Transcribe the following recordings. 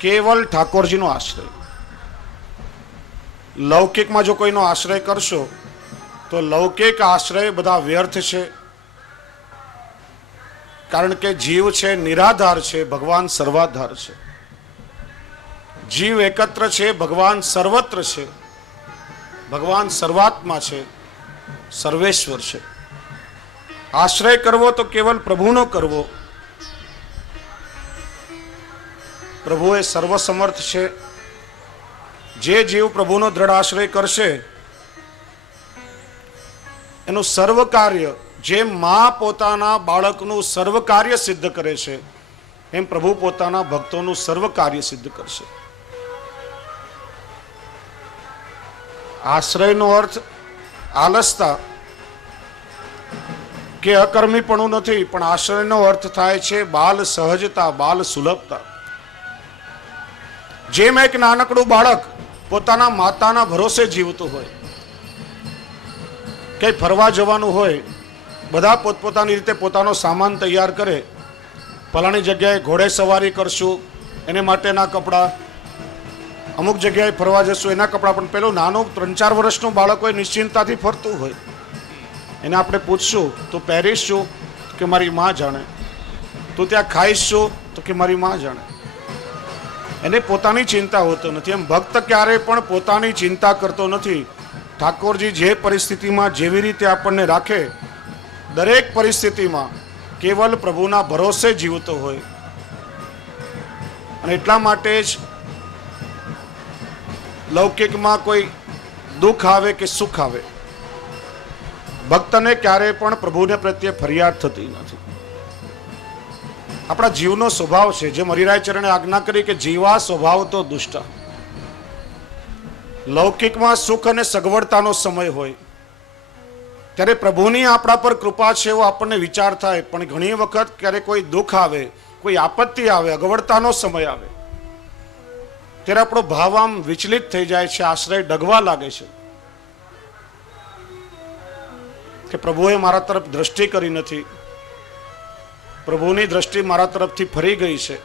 કેવલ ઠાકોરજીનો આશ્રય. લૌકિકમાં જો કોઈનો આશ્રય કરશો તો લૌકિક આશ્રય બધા વ્યર્થ છે. કારણ કે જીવ છે નિરાધાર છે, ભગવાન સર્વાધાર છે. જીવ એકત્ર છે, ભગવાન સર્વત્ર છે. ભગવાન સર્વાત્મા છે, સર્વેશ્વર છે. આશ્રય કરવો તો કેવલ પ્રભુનો કરવો. પ્રભુ એ સર્વસમર્થ છે. જે જીવ પ્રભુનો દ્રઢ આશ્રય કરશે એનું સર્વ કાર્ય, જેમ મા પોતાના બાળકનું સર્વ કાર્ય સિદ્ધ કરે છે એમ પ્રભુ પોતાના ભક્તોનું સર્વ કાર્ય સિદ્ધ કરશે. આશ્રયનો અર્થ આલસતા કે અકર્મીપણું નથી, પણ આશ્રયનો અર્થ થાય છે બાલ સહજતા, બાલ સુલભતા. જેમ એક નાનકડું બાળક પોતાના માતાના ભરોસે જીવતું હોય, કે ફરવા જવાનું હોય, બધા પોતપોતાની રીતે પોતાનો સામાન તૈયાર કરે. ફલાણી જગ્યાએ ઘોડે સવારી કરશું, એને માટેના કપડાં, અમુક જગ્યાએ ફરવા જશું એના કપડાં. પણ પેલું નાનું 3-4 વર્ષનું બાળક હોય, નિશ્ચિંતાથી ફરતું હોય, એને આપણે પૂછશું તું પહેરીશ શું? કે મારી માં જાણે. તું ત્યાં ખાઈશ શું? તો કે મારી માં જાણે. એને પોતાની ચિંતા હોતો નથી. એમ ભક્ત ક્યારેય પણ પોતાની ચિંતા કરતો નથી. ઠાકોરજી જે પરિસ્થિતિમાં જેવી રીતે આપણને રાખે, દરેક પરિસ્થિતિમાં કેવલ પ્રભુના ભરોસે જીવતો હોય. અને એટલા માટે જ લૌકિકમાં કોઈ દુઃખ આવે કે સુખ આવે, ભક્તને ક્યારેય પણ પ્રભુને પ્રત્યે ફરિયાદ થતી નથી. આપણા જીવનો સ્વભાવ છે, જેમ હરિરાય ચરણે આજ્ઞા કરી કે જીવા સ્વભાવ તો દુષ્ટ. લૌકિકમાં સુખ અને સગવડતાનો સમય હોય ત્યારે પ્રભુની આપણા પર કૃપા છે એવો આપણને વિચાર થાય. પણ ઘણી વખત ક્યારે કોઈ દુઃખ આવે, કોઈ આપત્તિ આવે, અગવડતાનો સમય આવે ત્યારે આપણો ભાવ આમ વિચલિત થઈ જાય છે, આશ્રય ડગવા લાગે છે કે પ્રભુએ મારા તરફ દ્રષ્ટિ કરી નથી, પ્રભુની દ્રષ્ટિ મારા તરફથી ફરી ગઈ છે.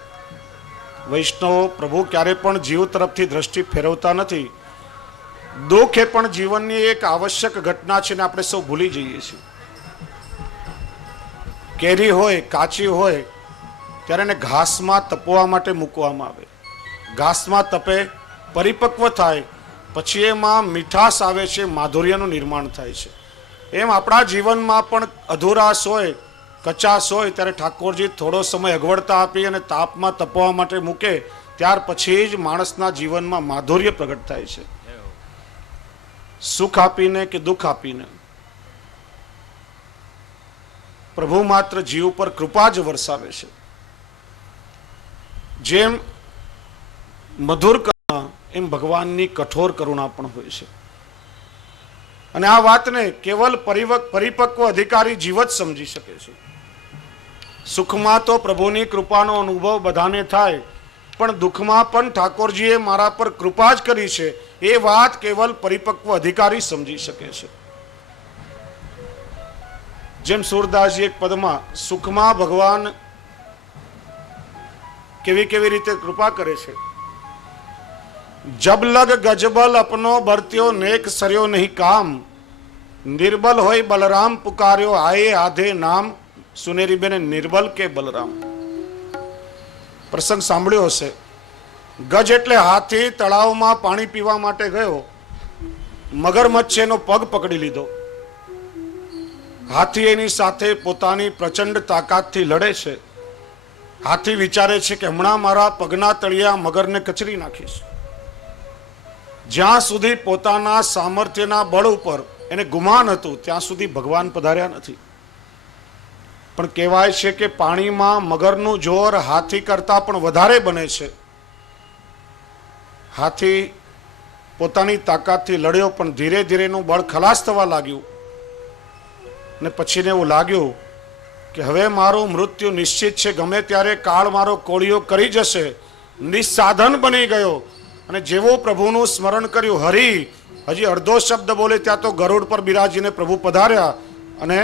વૈષ્ણવો, પ્રભુ ક્યારે પણ જીવ તરફથી દ્રષ્ટિ ફેરવતા નથી. દુઃખ એ પણ જીવનની એક આવશ્યક ઘટના છે ને આપણે સૌ ભૂલી જઈએ છીએ. કેરી હોય, કાચી હોય ત્યારે એને ઘાસમાં તપવા માટે મૂકવામાં આવે. ઘાસમાં તપે, પરિપક્વ થાય, પછી એમાં મીઠાશ આવે છે, માધુર્યનું નિર્માણ થાય છે. એમ આપણા જીવનમાં પણ અધૂરાશ હોય, કચાશ હોય ત્યારે ઠાકોરજી થોડો સમય અગવડતા આપી અને તાપમાં તપવા માટે મૂકે, ત્યાર પછી જ માણસના જીવનમાં માધુર્ય પ્રગટ થાય છે. સુખ આપીને કે દુઃખ આપીને પ્રભુ માત્ર જીવ પર કૃપા જ વરસાવે છે. જેમ મધુર કરુણા એમ ભગવાનની કઠોર કરુણા પણ હોય છે. અને આ વાતને કેવલ પરિપક્વ અધિકારી જીવ જ સમજી શકે છે. સુખમાં તો પ્રભુની કૃપાનો અનુભવ બધાને થાય, પણ દુઃખમાં પણ ઠાકોરજીએ મારા પર કૃપા જ કરી છે એ વાત કેવલ પરિપક્વ અધિકારી સમજી શકે છે. જેમ સુરદાસજી એક પદમાં સુખમાં ભગવાન કેવી કેવી રીતે કૃપા કરે છે. જબ લગ ગજબલ અપનો બરત્યો નેક સર્યો નહીં કામ, નિર્બલ હોય બલરામ પુકાર્યો આયે આધે નામ, સુનેરી બેને નિર્બલ કે બલરામ. પ્રસંગ સાંભળ્યો હશે. ગજ એટલે હાથી તળાવમાં પાણી પીવા માટે ગયો, મગરમચ્છે એનો પગ પકડી લીધો. હાથી એની સાથે પોતાની પ્રચંડ તાકાતથી લડે છે. હાથી વિચારે છે કે હમણાં મારા પગના તળિયા મગરને કચરી નાખીશ. જ્યાં સુધી પોતાના સામર્થ્યના બળ ઉપર એને ગુમાન હતું ત્યાં સુધી ભગવાન પધાર્યા નથી. પણ કહેવાય છે કે પાણીમાં મગરનું જોર હાથી કરતા પણ વધારે બને છે. હાથી પોતાની તાકાતથી લડ્યો, પણ ધીરે ધીરે એનું બળ ખલાસ થવા લાગ્યું ને પછીને એવું લાગ્યું કે હવે મારું મૃત્યુ નિશ્ચિત છે, ગમે ત્યારે કાળ મારો કોળિયો કરી જશે. નિસાધન બની ગયો. અને જેવું પ્રભુનું સ્મરણ કર્યું, હરિ, હજી અડધો શબ્દ બોલે ત્યાં તો ગરુડ પર બિરાજીને પ્રભુ પધાર્યા અને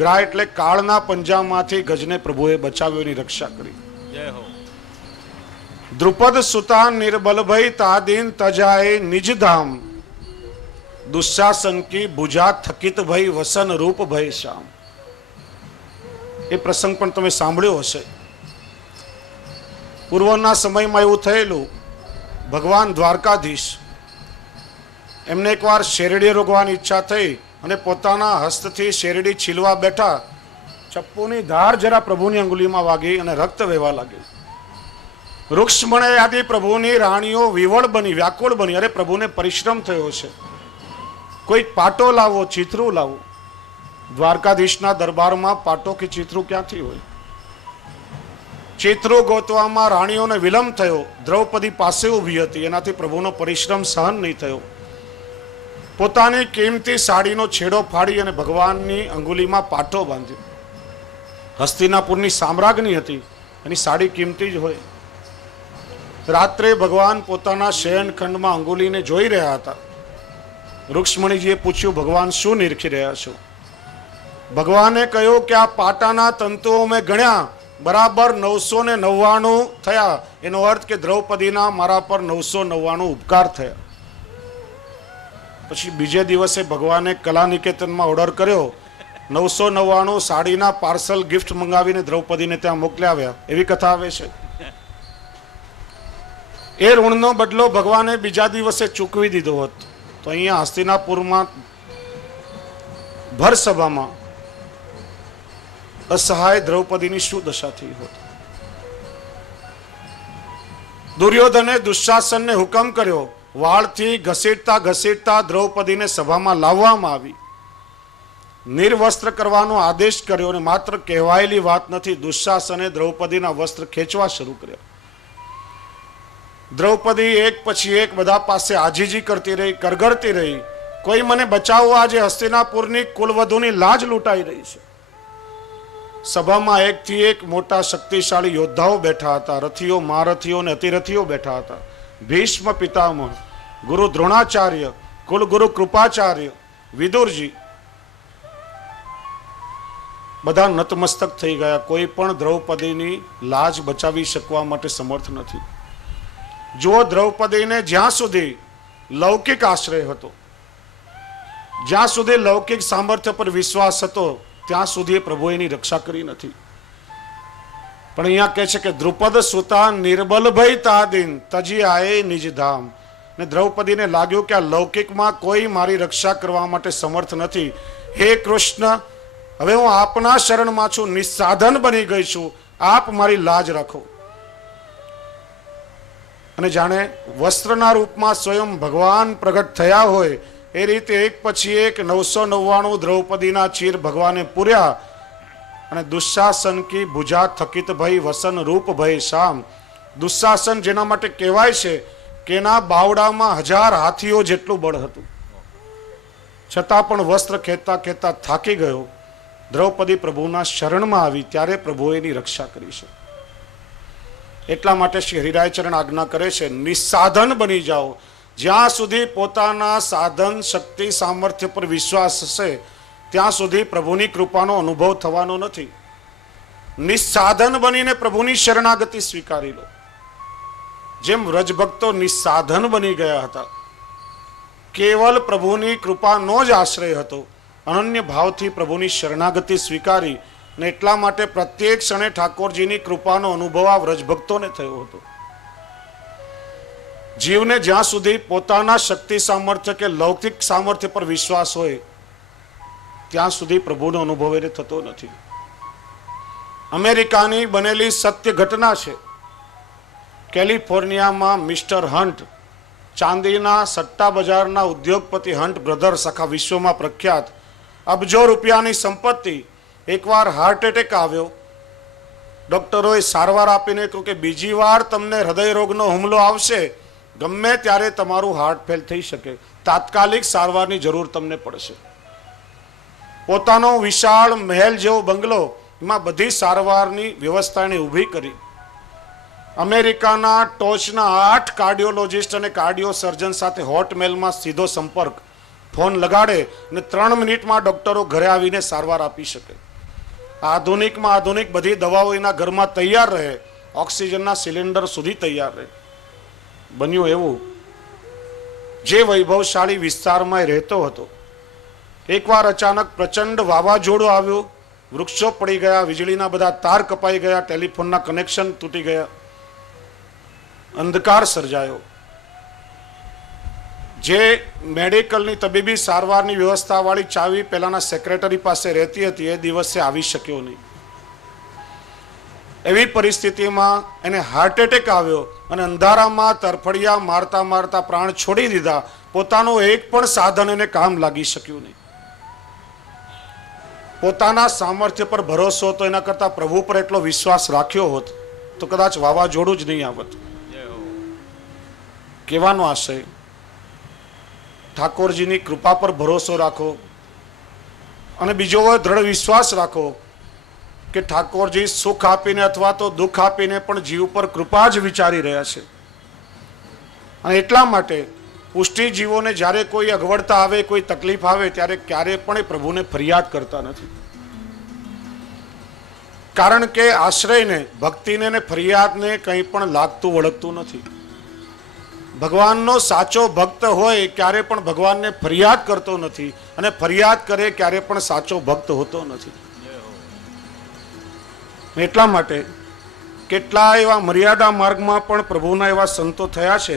ગ્રા એટલે કાળના પંજામાંથી ગજને પ્રભુએ બચાવ્યો, એની રક્ષા કરી. દ્રુપદ સુતા નિર્બલભય તાદીન તજાય નિજધામ દુશાસન કી ભુજા થકિત ભય વસન રૂપ ભય શ્યામ. એ પ્રસંગ પણ તમે સાંભળ્યો હશે. પૂર્વના સમયમાં એવું થયેલું, ભગવાન દ્વારકાધીશ એમને એકવાર શેરડી રોગવાની ઈચ્છા થઈ અને પોતાના હસ્તથી શેરડી છીલવા બેઠા. ચપ્પુની ધાર જરા પ્રભુની અંગુલીમાં વાગી અને રક્ત વહેવા લાગ્યું. વૃક્ષમણે આદિ પ્રભુની રાણીઓ વિવળ બની, વ્યાકુળ બની. અરે પ્રભુને પરિશ્રમ થયો છે, કોઈ પાટો લાવો, ચિત્રું લાવો. દ્વારકાધીશના દરબારમાં પાટો કે ચિત્રું ક્યાંથી હોય? ચિત્રું ગોતવામાં રાણીઓને વિલંબ થયો. દ્રૌપદી પાસે ઊભી હતી, એનાથી પ્રભુનો પરિશ્રમ સહન નહીં થયો. પોતાની કિંમતી સાડીનો છેડો ફાડી અને ભગવાનની અંગુલીમાં પાટો બાંધ્યો. હસ્તિનાપુરની સામ્રાજ્ઞી હતી, એની સાડી કિંમતી જ હોય. રાત્રે ભગવાન પોતાના શયનખંડમાં અંગુલીને જોઈ રહ્યા હતા. રુક્ષ્મણીજીએ પૂછ્યું, ભગવાન શું નિરખી રહ્યા છો? ભગવાને કહ્યું કે આ પાટાના તંતુઓ મેં ગણ્યા, બરાબર 999 થયા. એનો અર્થ કે દ્રૌપદીના મારા પર 999 ઉપકાર થયા. પછી બીજે દિવસે ભગવાને કલા નિકેતનમાં ઓર્ડર કર્યો. 999 સાડીના પાર્સલ ગિફ્ટ મંગાવીને દ્રૌપદીને ત્યાં મોકલ્યા. એવી કથા આવે છે. એ ઋણનો બદલો ભગવાને બીજા દિવસે ચૂકવી દીધો હોત તો અહીંયા હસ્તિનાપુરમાં ભર સભામાં અસહાય દ્રૌપદીની શું દશા થઈ હોત? દુર્યોધને દુશાસનને હુકમ કર્યો. વાળથી ઘસીટતા ઘસીટતા દ્રૌપદીને સભામાં લાવવામાં આવી. નિર્વસ્ત્ર કરવાનો આદેશ કર્યો અને માત્ર કહેવાયેલી વાત નથી, દુશાસને દ્રૌપદીના વસ્ત્ર ખેંચવા શરૂ કર્યા. દ્રૌપદી એક પછી એક બધા પાસે આજીજી કરતી રહી, કરગરતી રહી. કોઈ મને બચાવો, આજે હસ્તિનાપુરની કુલવધુની લાજ લૂંટાઈ રહી છે. સભામાં એકથી એક મોટા શક્તિશાળી યોદ્ધાઓ બેઠા હતા. રથીઓ, મહારથીઓ અને અતિરથીઓ બેઠા હતા. ભીષ્મ પિતામહ, ગુરુ દ્રોણાચાર્ય, કુલગુરુ કૃપાચાર્ય, વિદુરજી, બધા નતમસ્તક થઈ ગયા. કોઈ પણ દ્રૌપદીની લાજ બચાવી શકવા માટે સમર્થ નથી. જો દ્રૌપદીને જ્યાં સુધી લૌકિક આશ્રય હતો, જ્યાં સુધી લૌકિક સામર્થ્ય પર વિશ્વાસ હતો, ત્યાં સુધી એ પ્રભુએ એની રક્ષા કરી નથી. પણ અહીંયા કહે છે કે દ્રુપદ સુતા નિર્બલ ભય તાદીન તજી આયે નિજધામ. ને દ્રૌપદીને લાગ્યું કે આ લૌકિકમાં કોઈ મારી રક્ષા કરવા માટે સમર્થ નથી. હે કૃષ્ણ, હવે હું આપના શરણમાં છું, નિસ્સાધન બની ગઈ છું, આપ મારી લાજ રાખો. અને જાણે વસ્ત્રના રૂપમાં સ્વયં ભગવાન પ્રગટ થયા હોય એ રીતે એક પછી એક 999 દ્રૌપદીના ચીર ભગવાને પૂર્યા. અને દુશાસન કી ભુજા થકિત ભય વસન રૂપ ભય શામ. દુશાસન જેના માટે કહેવાય છે કે એના બાવડામાં 1000 હાથીઓ જેટલું બળ હતું, છતાં પણ વસ્ત્ર ખેંચતા ખેંચતા થાકી ગયો. દ્રૌપદી પ્રભુના શરણમાં આવી ત્યારે પ્રભુએ એની રક્ષા કરી છે. એટલા માટે શ્રી હરિરાયચરણ આજ્ઞા કરે છે, નિસ્સાધન બની જાઓ. જ્યાં સુધી પોતાના સાધન શક્તિ સામર્થ્ય પર વિશ્વાસ હશે ત્યાં સુધી પ્રભુની કૃપાનો અનુભવ થવાનો નથી. નિસ્સાધન બનીને પ્રભુની શરણાગતિ સ્વીકારી લો. જેમ વ્રજભક્તો નિસ્સાધન બની ગયા હતા, કેવલ પ્રભુની કૃપાનો જ આશ્રય હતો, અનન્ય ભાવથી પ્રભુની શરણાગતિ સ્વીકારી. ને એટલા માટે પ્રત્યેક ક્ષણે ઠાકોરજીની કૃપાનો અનુભવ આ વ્રજભક્તોને થયો હતો. જીવને જ્યાં સુધી પોતાના શક્તિ સામર્થ્ય કે લૌકિક સામર્થ્ય પર વિશ્વાસ હોય ત્યાં સુધી પ્રભુનો અનુભવ એને થતો નથી. અમેરિકાની બનેલી સત્ય ઘટના છે. કેલિફોર્નિયામાં મિસ્ટર હન્ટ, ચાંદીના સટ્ટા બજારના ઉદ્યોગપતિ હન્ટ બ્રધર્સ, આખા વિશ્વમાં પ્રખ્યાત, અબજો રૂપિયાની સંપત્તિ. એકવાર હાર્ટ એટેક આવ્યો. ડોક્ટરોએ સારવાર આપીને કહ્યું કે બીજી વાર તમને હૃદય રોગનો હુમલો આવશે, ગમે ત્યારે તમારું હાર્ટ ફેલ થઈ શકે, તાત્કાલિક સારવારની જરૂર તમને પડશે. પોતાનો વિશાળ મહેલ જેવો બંગલો, એમાં બધી સારવારની વ્યવસ્થા એને ઊભી કરી. અમેરિકાના ટોચના 8 કાર્ડિયોલોજિસ્ટ અને કાર્ડિયો સર્જન સાથે હોટમેલમાં સીધો સંપર્ક, ફોન લગાડે અને 3 મિનિટમાં ડોક્ટરો ઘરે આવીને સારવાર આપી શકે. આધુનિકમાં આધુનિક બધી દવાઓ એના ઘરમાં તૈયાર રહે. ઓક્સિજનના સિલિન્ડર સુધી તૈયાર રહે. બન્યું એવું, જે વૈભવશાળી વિસ્તારમાં એ રહેતો હતો, એકવાર અચાનક પ્રચંડ વાવાઝોડું આવ્યું, વૃક્ષો પડી ગયા, વીજળીના બધા તાર કપાઈ ગયા, ટેલિફોનના કનેક્શન તૂટી ગયા, અંધકાર સર્જાયો. જે મેડિકલની તબીબી સારવારની વ્યવસ્થાવાળી ચાવી પહેલાના સેક્રેટરી પાસે રહેતી હતી, એ દિવસે આવી શક્યો નહીં. એવી પરિસ્થિતિમાં એને હાર્ટ એટેક આવ્યો અને અંધારામાં તરફડિયા મારતા મારતા પ્રાણ છોડી દીધા. પોતાનું એક પણ સાધન એને કામ લાગી શક્યું નહીં. પોતાના સામર્થ્ય પર ભરોસો હતો, એના કરતા પ્રભુ પર એટલો વિશ્વાસ રાખ્યો હોત તો કદાચ વાવાઝોડું જ નહીં આવત. કહેવાનો આશય, ઠાકોરજીની કૃપા પર ભરોસો રાખો અને બીજો દ્રઢ વિશ્વાસ રાખો કે ઠાકોરજી સુખ આપીને અથવા તો દુઃખ આપીને પણ જીવ પર કૃપા જ વિચારી રહ્યા છે. અને એટલા માટે પુષ્ટિ જીવોને જ્યારે કોઈ અગવડતા આવે, કોઈ તકલીફ આવે, ત્યારે ક્યારે પણ એ પ્રભુને ફરિયાદ કરતા નથી. કારણ કે આશ્રયને, ભક્તિને ને ફરિયાદને કંઈ પણ લાગતું વળગતું નથી. ભગવાનનો સાચો ભક્ત હોય ક્યારે પણ ભગવાનને ફરિયાદ કરતો નથી, અને ફરિયાદ કરે ક્યારે પણ સાચો ભક્ત હોતો નથી. એટલા માટે કેટલા એવા મર્યાદા માર્ગમાં પણ પ્રભુના એવા સંતો થયા છે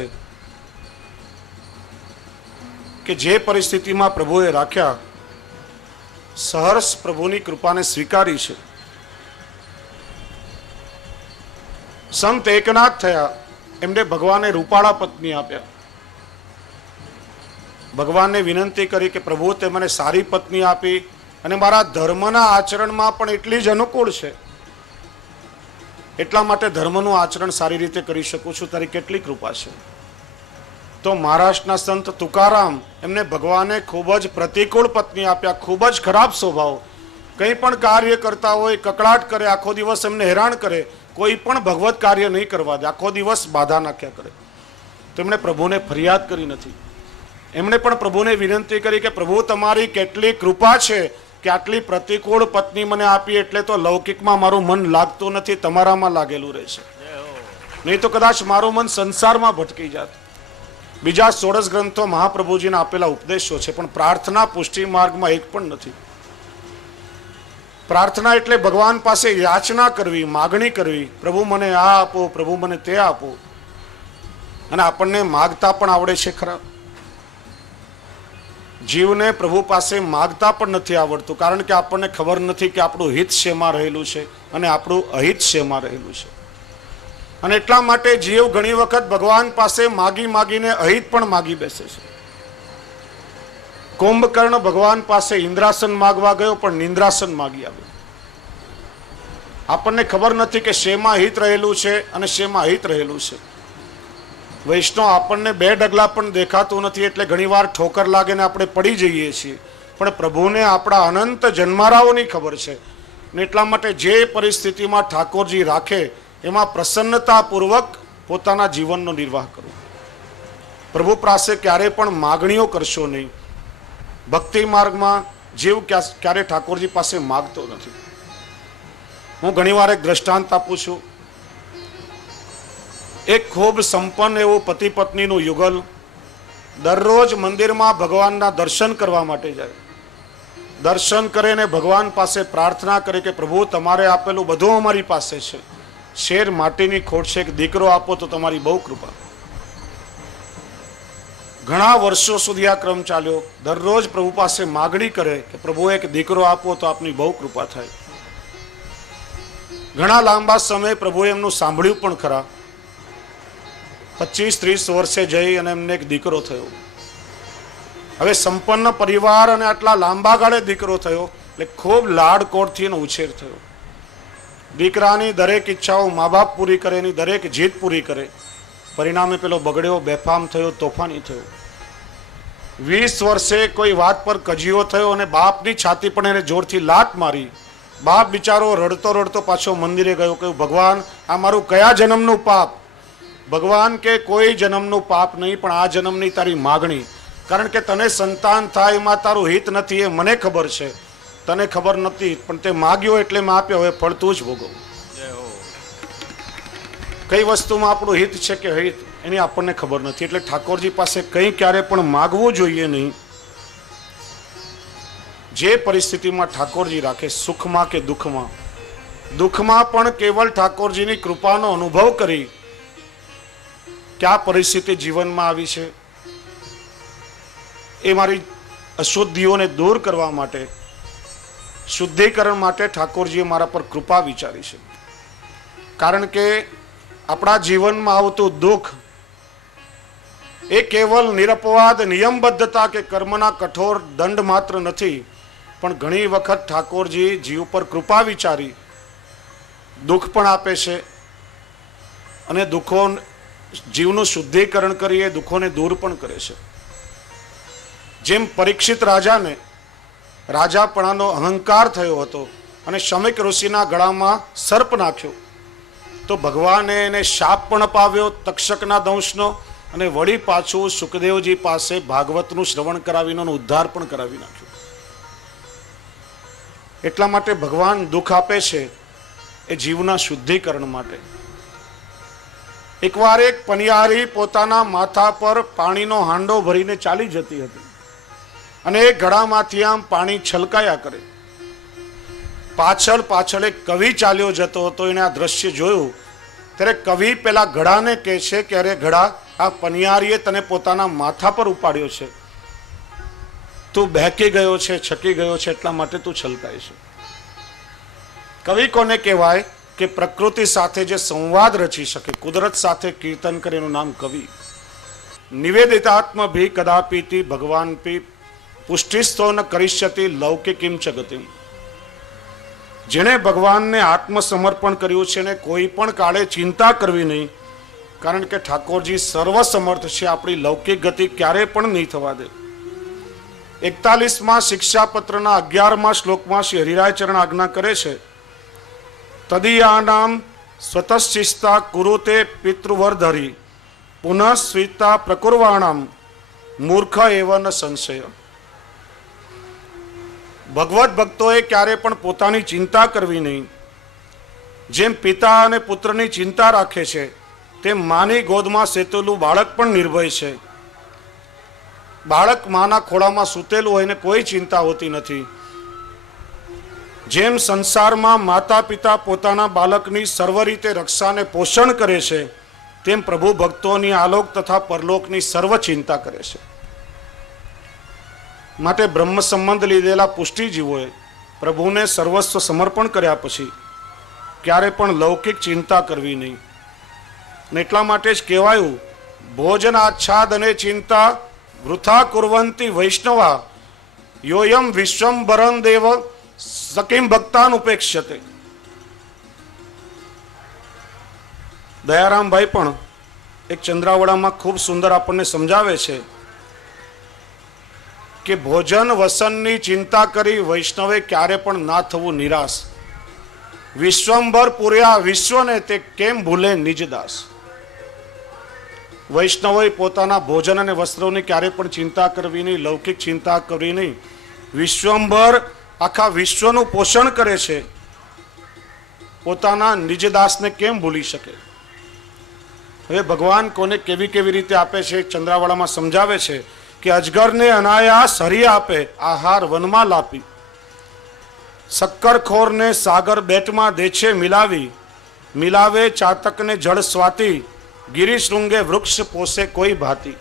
કે જે પરિસ્થિતિમાં પ્રભુએ રાખ્યા, સહર્ષ પ્રભુની કૃપાને સ્વીકારી છે. સંત એકનાથ થયા, એમને ભગવાને રૂપાળા પત્ની આપ્યા. ભગવાનને વિનંતી કરી કે પ્રભુ તે મને સારી પત્ની આપી અને મારા ધર્મના આચરણમાં પણ એટલી જ અનુકૂળ છે, એટલા માટે ધર્મનું આચરણ સારી રીતે કરી શકું છું, તારી કેટલી કૃપા છે. તો મહારાષ્ટ્રના સંત તુકારામ, એમને ભગવાને ખૂબ જ પ્રતિકૂળ પત્ની આપ્યા, ખૂબ જ ખરાબ સ્વભાવ, કંઈ પણ કાર્ય કરતા હોય કકળાટ કરે, આખો દિવસ એમને હેરાન કરે, કોઈ પણ ભગવત કાર્ય નહીં કરવા દે, આખો દિવસ બાધા નાખ્યા કરે. તો એમણે પ્રભુને ફરિયાદ કરી નથી. એમણે પણ પ્રભુને વિનંતી કરી કે પ્રભુ તમારી કેટલી કૃપા છે કે આટલી પ્રતિકૂળ પત્ની મને આપી, એટલે તો લૌકિકમાં મારું મન લાગતું નથી, તમારામાં લાગેલું રહે છે. નહીં તો કદાચ મારું મન સંસારમાં ભટકી જાત. બીજા 16 ગ્રંથો મહાપ્રભુજીના આપેલા ઉપદેશો છે, પણ પ્રાર્થના પુષ્ટિ માર્ગમાં એક પણ નથી. પ્રાર્થના એટલે ભગવાન પાસે યાચના કરવી, માગણી કરવી, પ્રભુ મને આ આપો, પ્રભુ મને તે આપો. અને આપણને માગતા પણ આવડે છે ખરા? જીવને પ્રભુ પાસે માગતા પણ નથી આવડતું, કારણ કે આપણને ખબર નથી કે આપણું હિત શેમાં રહેલું છે અને આપણું અહિત શેમાં રહેલું છે. અને એટલા માટે જીવ ઘણી વખત ભગવાન પાસે માગી માગીને અહિત પણ માગી બેસે છે. કુંભકર્ણ ભગવાન પાસે ઇન્દ્રાસન માગવા ગયો પણ નિંદ્રાસન માગી આવ્યો. આપણને ખબર નથી કે શેમાં હિત રહેલું છે અને શેમાં અહિત રહેલું છે. વૈષ્ણવ આપણને 2 ડગલા પણ દેખાતું નથી, એટલે ઘણીવાર ઠોકર લાગે ને આપણે પડી જઈએ છીએ, પણ પ્રભુને આપણા અનંત જન્મારાઓની ખબર છે. ને એટલા માટે જે પરિસ્થિતિમાં ઠાકોરજી રાખે એમાં પ્રસન્નતાપૂર્વક પોતાના જીવનનો નિર્વાહ કરો. પ્રભુ પાસે ક્યારે પણ માગણીઓ કરશો નહીં. ભક્તિ માર્ગમાં જીવ ક્યારે ઠાકોરજી પાસે માગતો નથી. હું ઘણીવાર એક દ્રષ્ટાંત આપું છું. એક ખૂબ સંપન્ન એવું પતિ પત્નીનું યુગલ દરરોજ મંદિરમાં ભગવાનના દર્શન કરવા માટે જાય. દર્શન કરે ને ભગવાન પાસે પ્રાર્થના કરે કે પ્રભુ તમારે આપેલું બધું અમારી પાસે છે, શેર માટીની ખોટ છે, એક દીકરો આપો તો તમારી બહુ કૃપા. ઘણા વર્ષો સુધી આ ક્રમ ચાલ્યો. દરરોજ પ્રભુ પાસે માગણી કરે કે પ્રભુ એક દીકરો આપો તો આપની બહુ કૃપા થાય. ઘણા લાંબા સમય પ્રભુએ એમનું સાંભળ્યું પણ ખરા. 25-30 વર્ષે જઈ અને એમને એક દીકરો થયો. હવે સંપન્ન પરિવાર અને આટલા લાંબા ગાળે દીકરો થયો, એટલે ખૂબ લાડકોડથી એનો ઉછેર થયો. દીકરાની દરેક ઈચ્છાઓ મા બાપ પૂરી કરે, એની દરેક જીદ પૂરી કરે. પરિણામે પેલો બગડ્યો, બેફામ થયો, તોફાની થયો. 20 વર્ષે કોઈ વાત પર કજિયો થયો અને બાપની છાતી પણ એને જોરથી લાત મારી. બાપ બિચારો રડતો રડતો પાછો મંદિરે ગયો. કહ્યું ભગવાન આ મારું કયા જન્મનું પાપ? ભગવાન કે કોઈ જન્મનું પાપ નહીં, પણ આ જન્મની તારી માગણી. કારણ કે તને સંતાન થાય એમાં તારું હિત નથી, એ મને ખબર છે. તને ખબર નથી, પણ તે માગ્યો એટલે મેં આપ્યો, હવે ફળ તું જ ભોગવ. કઈ વસ્તુમાં આપણું હિત છે કે હિત એની આપણને ખબર નથી. એટલે ઠાકોરજી પાસે કંઈ ક્યારે પણ માગવું જોઈએ નહીં. જે પરિસ્થિતિમાં ઠાકોરજી રાખે, સુખમાં કે દુઃખમાં, દુઃખમાં પણ કેવલ ઠાકોરજીની કૃપાનો અનુભવ કરી કે આ પરિસ્થિતિ જીવનમાં આવી છે, એ મારી અશુદ્ધિઓને દૂર કરવા માટે, શુદ્ધિકરણ માટે ઠાકોરજીએ મારા પર કૃપા વિચારી છે. કારણ કે આપણા જીવનમાં આવતું દુઃખ એ કેવલ નિરપવાદ નિયમબદ્ધતા કે કર્મના કઠોર દંડ માત્ર નથી, પણ ઘણી વખત ઠાકોરજી જીવ પર કૃપા વિચારી દુઃખ પણ આપે છે અને દુઃખો જીવનું શુદ્ધિકરણ કરી એ દુઃખોને દૂર પણ કરે છે. જેમ પરીક્ષિત રાજાને રાજાપણાનો અહંકાર થયો હતો અને શમીક ઋષિના ગળામાં સર્પ નાખ્યો, તો ભગવાને એને શાપ પણ અપાવ્યો તક્ષકના દંશનો, અને વળી પાછું સુખદેવજી પાસે ભાગવતનું શ્રવણ કરાવીનો ઉદ્ધાર પણ કરાવી નાખ્યો. એટલા માટે ભગવાન દુઃખ આપે છે એ જીવના શુદ્ધિકરણ માટે. એકવાર એક પનિયારી પોતાના માથા પર પાણીનો હાંડો ભરીને ચાલી જતી હતી અને એ ગળામાંથી આમ પાણી છલકાયા કરે. પાછળ પાછળ એક કવિ ચાલ્યો જતો હતો. એને આ દ્રશ્ય જોયું ત્યારે કવિ પેલા ઘડાને કહે છે કે અરે ઘડા, આ પનિયારીએ તને પોતાના માથા પર ઉપાડ્યો છે, તું બહેકી ગયો છે, છકી ગયો છે, એટલા માટે તું છલકાય છે. કવિ કોને કહેવાય કે પ્રકૃતિ સાથે જે સંવાદ રચી શકે, કુદરત સાથે કીર્તન કરે, એનું નામ કવિ. નિવેદિતાત્મ ભી કદાપીતિ ભગવાન પી પુષ્ટિસ્તો ન કરિષ્યતિ લૌકિકીમ ચ ગતિમ. જેણે ભગવાનને આત્મસમર્પણ કર્યું છે ને કોઈ પણ કાળે ચિંતા કરવી નહીં, કારણ કે ઠાકોરજી સર્વસમર્થ છે, આપણી લૌકિક ગતિ ક્યારે પણ નહીં થવા દે. 41માં શિક્ષાપત્રના 11મા શ્લોકમાં શ્રી હરિરાયચરણ આજ્ઞા કરે છે, તદીયાનામ સ્વતશ્ચિસ્તા કુરુતે પિતૃવર્ધરી પુનઃ સ્વીતા પ્રકુર્વાણામ મૂર્ખ એવ ન સંશય. ભગવત ભક્તોએ ક્યારે પણ પોતાની ચિંતા કરવી નહીં. જેમ પિતા અને પુત્રની ચિંતા રાખે છે, તેમ માની ગોદમાં સેતેલું બાળક પણ નિર્ભય છે. બાળક માના ખોળામાં સૂતેલું હોય ને કોઈ ચિંતા હોતી નથી. જેમ સંસારમાં માતા પિતા પોતાના બાળકની સર્વ રીતે રક્ષાને પોષણ કરે છે, તેમ પ્રભુ ભક્તોની આલોક તથા પરલોકની સર્વ ચિંતા કરે છે. માટે બ્રહ્મ સંબંધ લીધેલા પુષ્ટિજીવોએ પ્રભુને સર્વસ્વ સમર્પણ કર્યા પછી ક્યારે પણ લૌકિક ચિંતા કરવી નહીં. ને એટલા માટે જ કહેવાયું, ભોજન આચ્છાદ અને ચિંતા વૃથા કુર્વંતી વૈષ્ણવા યોયમ વિશ્વંભરન દેવ સકીમ ભક્તાન ઉપેક્ષતે. દયારામભાઈ પણ એક ચંદ્રાવડામાં ખૂબ સુંદર આપણને સમજાવે છે કે ભોજન વસનની ચિંતા કરી વૈષ્ણવે ક્યારે પણ ના થવું નિરાશ. વિશ્વંભર પૂર્યા વિશ્વને તે કેમ ભૂલે નિજદાસ. વૈષ્ણવોએ પોતાના ભોજન અને વસ્ત્રોની ક્યારે પણ ચિંતા કરવી નહીં, લૌકિક ચિંતા કરવી નહીં. વિશ્વંભર આખા વિશ્વનું પોષણ કરે છે, પોતાના નિજદાસને કેમ ભૂલી શકે. હવે ભગવાન કોને કેવી કેવી રીતે આપે છે ચંદ્રાવાળામાં સમજાવે છે કે અજગરને અનાયાસ હરી આપે આહાર વનમાં લાપી, શક્કરખોરને સાગર બેટમાં દેછે મિલાવી, મિલાવે ચાતકને જળ સ્વાતી, ગિરિશૃંગે વૃક્ષ પોષે કોઈ ભાતી.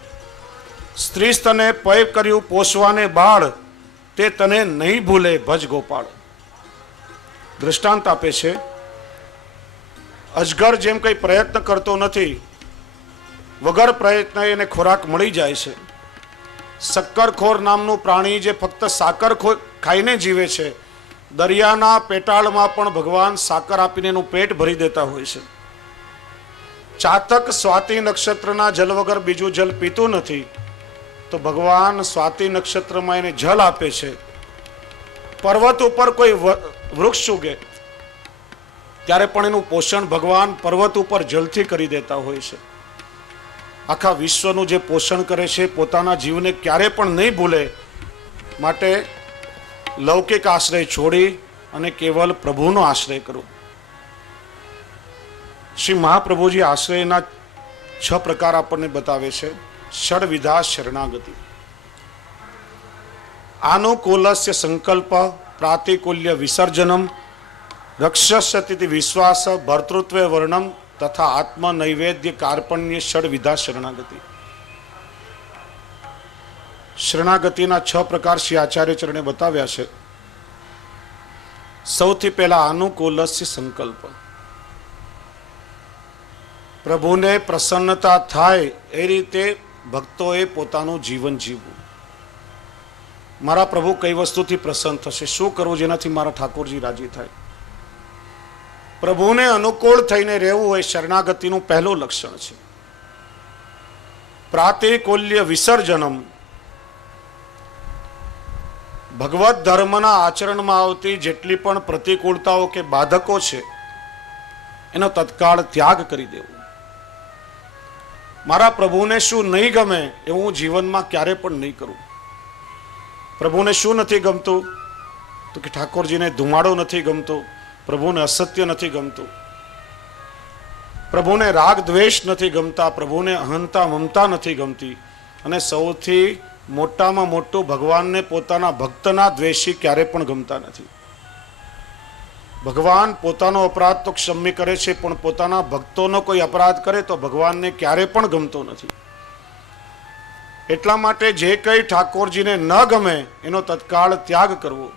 સ્ત્રી તને પય કર્યું પોષવાને બાળ, તે તને નહીં ભૂલે ભજ ગોપાળ. દૃષ્ટાંત આપે છે, અજગર જેમ કંઈ પ્રયત્ન કરતો નથી, વગર પ્રયત્ન એને ખોરાક મળી જાય છે. શક્કરખોર નામનું પ્રાણી જે ફક્ત સાકર ખાઈને જીવે છે, દરિયાના પેટાળમાં પણ ભગવાન સાકર આપીને એનું પેટ ભરી દેતા હોય છે. ચાતક સ્વાતિ નક્ષત્રના જલ વગર બીજું જલ પીતું નથી, તો ભગવાન સ્વાતિ નક્ષત્રમાં એને જલ આપે છે. પર્વત ઉપર કોઈ વૃક્ષ ઉગે ત્યારે પણ એનું પોષણ ભગવાન પર્વત ઉપર જલથી કરી દેતા હોય છે. આખા વિશ્વનું જે પોષણ કરે છે, પોતાના જીવને ક્યારે પણ નહીં ભૂલે. માટે લૌકિક આશ્રય છોડી અને કેવલ પ્રભુનો આશ્રય કરો. શ્રી મહાપ્રભુજી આશ્રયના 6 પ્રકાર આપણને બતાવે છે. ષડવિધા શરણાગતિ. આનુકૂલસ્ય સંકલ્પ, પ્રાતિકૂલ્ય વિસર્જનમ, રક્ષસ્યતિ વિશ્વાસ, ભર્તૃત્વે વર્ણમ તથા આત્મનૈવેદ્ય કાર્પણ્ય ષડવિધા શરણાગતિ. શરણાગતિના 6 પ્રકાર શ્રી આચાર્ય ચરણે બતાવ્યા છે. સૌથી પહેલા આનુકૂલસ્ય સંકલ્પ. પ્રભુને પ્રસન્નતા થાય એ રીતે ભક્તોએ પોતાનું જીવન જીવવું. મારા પ્રભુ કઈ વસ્તુથી પ્રસન્ન થશે, શું કરવું જેનાથી મારા ઠાકોરજી રાજી થાય. પ્રભુને અનુકૂળ થઈને રહેવું એ શરણાગતિનું પહેલું લક્ષણ છે. પ્રાતિકૂલ્ય વિસર્જનમ. ભગવત ધર્મના આચરણમાં આવતી જેટલી પણ પ્રતિકૂળતાઓ કે બાધકો છે એનો તત્કાળ ત્યાગ કરી દેવો. મારા પ્રભુને શું નહીં ગમે એવું હું જીવનમાં ક્યારે પણ નહીં કરું. પ્રભુને શું નથી ગમતું? તો કે ઠાકોરજીને ધુમાડો નથી ગમતો, પ્રભુને અસત્ય નથી ગમતું, પ્રભુને રાગ દ્વેષ નથી ગમતા, પ્રભુને અહંતા મમતા નથી ગમતી, અને સૌથી મોટામાં મોટું ભગવાનને પોતાના ભક્તના દ્વેષી ક્યારે પણ ગમતા નથી. ભગવાન પોતાનો અપરાધ તો ક્ષમ્ય કરે છે, પણ પોતાના ભક્તોનો કોઈ અપરાધ કરે તો ભગવાનને ક્યારે પણ ગમતો નથી. એટલા માટે જે કંઈ ઠાકોરજીને ન ગમે એનો તત્કાળ ત્યાગ કરવો.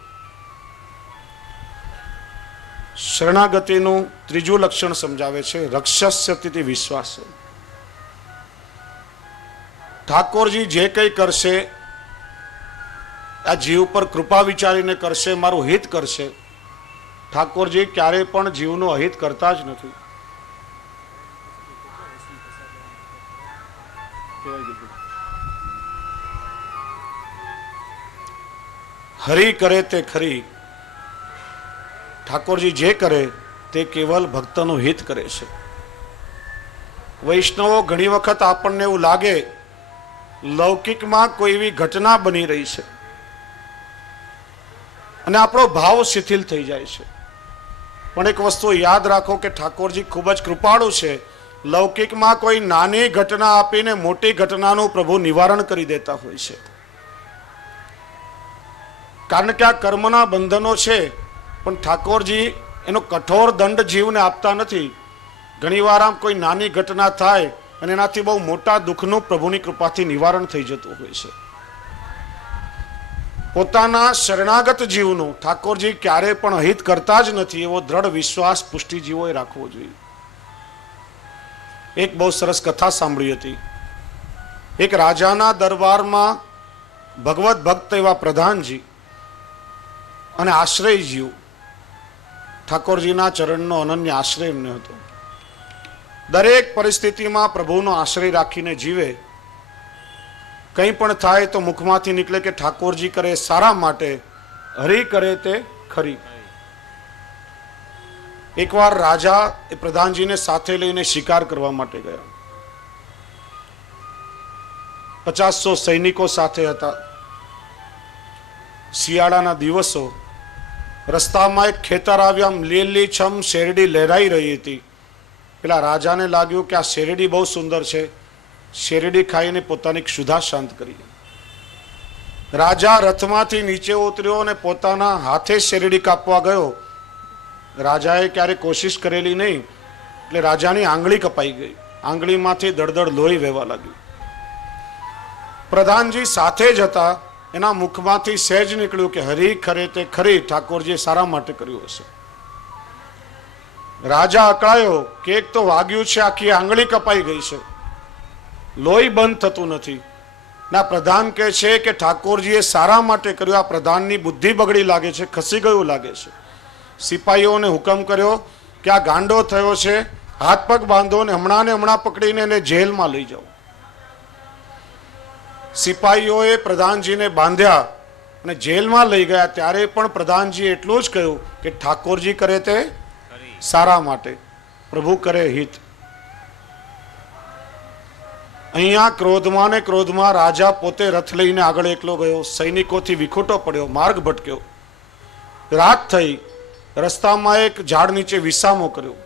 શરણાગતિનું ત્રીજું લક્ષણ સમજાવે છે રક્ષસ્યતિ વિશ્વાસ. ઠાકોરજી જે કંઈ કરશે આ જીવ પર કૃપા વિચારીને કરશે, મારું હિત કરશે. ઠાકોરજી ક્યારે પણ જીવનું અહિત કરતા જ નથી. હરિ કરે તે ખરી. ઠાકોરજી જે કરે તે કેવલ ભક્તનું હિત કરે છે. વૈષ્ણવો ઘણી વખત આપણને એવું લાગે લૌકિકમાં કોઈ એવી ઘટના બની રહી છે અને આપણો ભાવ શિથિલ થઈ જાય છે. પણ એક વસ્તુ યાદ રાખો કે ઠાકોરજી ખૂબ જ કૃપાળુ છે. લૌકિકમાં કોઈ નાની ઘટના આપીને મોટી ઘટનાનું પ્રભુ નિવારણ કરી દેતા હોય છે. કારણ કે આ કર્મના બંધનો છે, પણ ઠાકોરજી એનો કઠોર દંડ જીવને આપતા નથી. ઘણીવાર આમ કોઈ નાની ઘટના થાય અને એનાથી બહુ મોટા દુઃખનું પ્રભુની કૃપાથી નિવારણ થઈ જતું હોય છે. પોતાના શરણાગત જીવનું ઠાકોરજી ક્યારે પણ અહિત કરતા જ નથી એવો દ્રઢ વિશ્વાસ પુષ્ટિજીવોએ રાખવો જોઈએ. એક બહુ સરસ કથા સાંભળી હતી. એક રાજાના દરબારમાં ભગવત ભક્ત એવા પ્રધાનજી અને આશ્રયજીવ ઠાકોરજીના ચરણનો અનન્ય આશ્રય એમને હતો. દરેક પરિસ્થિતિમાં પ્રભુનો આશ્રય રાખીને જીવે. કંઈ પણ થાય તો મુખમાંથી નીકળે કે ઠાકોરજી કરે સારા માટે, હરિ કરે તે ખરી. એકવાર રાજા એ પ્રધાનજીને સાથે લઈને શિકાર કરવા માટે ગયા. 500 સૈનિકો સાથે હતા. શિયાળાના દિવસો. રસ્તામાં એક ખેતર આવ્યા, લીલીછમ શેરડી લહેરાઈ રહી હતી. પેલા રાજાને લાગ્યું કે આ શેરડી બહુ સુંદર છે, શેરડી ખાઈને પોતાની ક્ષુધા શાંત કરી. રાજા રથમાંથી નીચે ઉતર્યો અને પોતાના હાથે શેરડી કાપવા ગયો. રાજાએ ક્યારે કોશિશ કરેલી નહીં, એટલે રાજાની આંગળી કપાઈ ગઈ. આંગળીમાંથી દળદળ લોહી વહેવા લાગ્યું. પ્રધાનજી સાથે જ હતા. એના મુખમાંથી સહેજ નીકળ્યું કે હરી ખરે તે ખરી, ઠાકોરજીએ સારા માટે કર્યું હશે. રાજા અકળાયો કે એક તો વાગ્યું છે, આખી આંગળી કપાઈ ગઈ છે, લોહી બંધ થતું નથી. ના પ્રધાન કહે છે કે ઠાકોરજીએ સારા માટે કર્યું. આ પ્રધાનની બુદ્ધિ બગડી લાગે છે, ખસી ગયું લાગે છે. સિપાહીઓને હુકમ કર્યો કે આ ગાંડો થયો છે, હાથ પગ બાંધો ને હમણાં પકડીને એને જેલમાં લઈ જાઓ. સિપાહીઓએ પ્રધાનજીને બાંધ્યા અને જેલમાં લઈ ગયા. ત્યારે પણ પ્રધાનજીએ એટલું જ કહ્યું કે ઠાકોરજી કરે તે સારા માટે, પ્રભુ કરે હિત. અહીંયા ક્રોધમાં ને ક્રોધમાં રાજા પોતે રથ લઈને આગળ એકલો ગયો. સૈનિકોથી વિખૂટો પડ્યો, માર્ગ ભટક્યો. રાત થઈ. રસ્તામાં એક ઝાડ નીચે વિસામો કર્યો.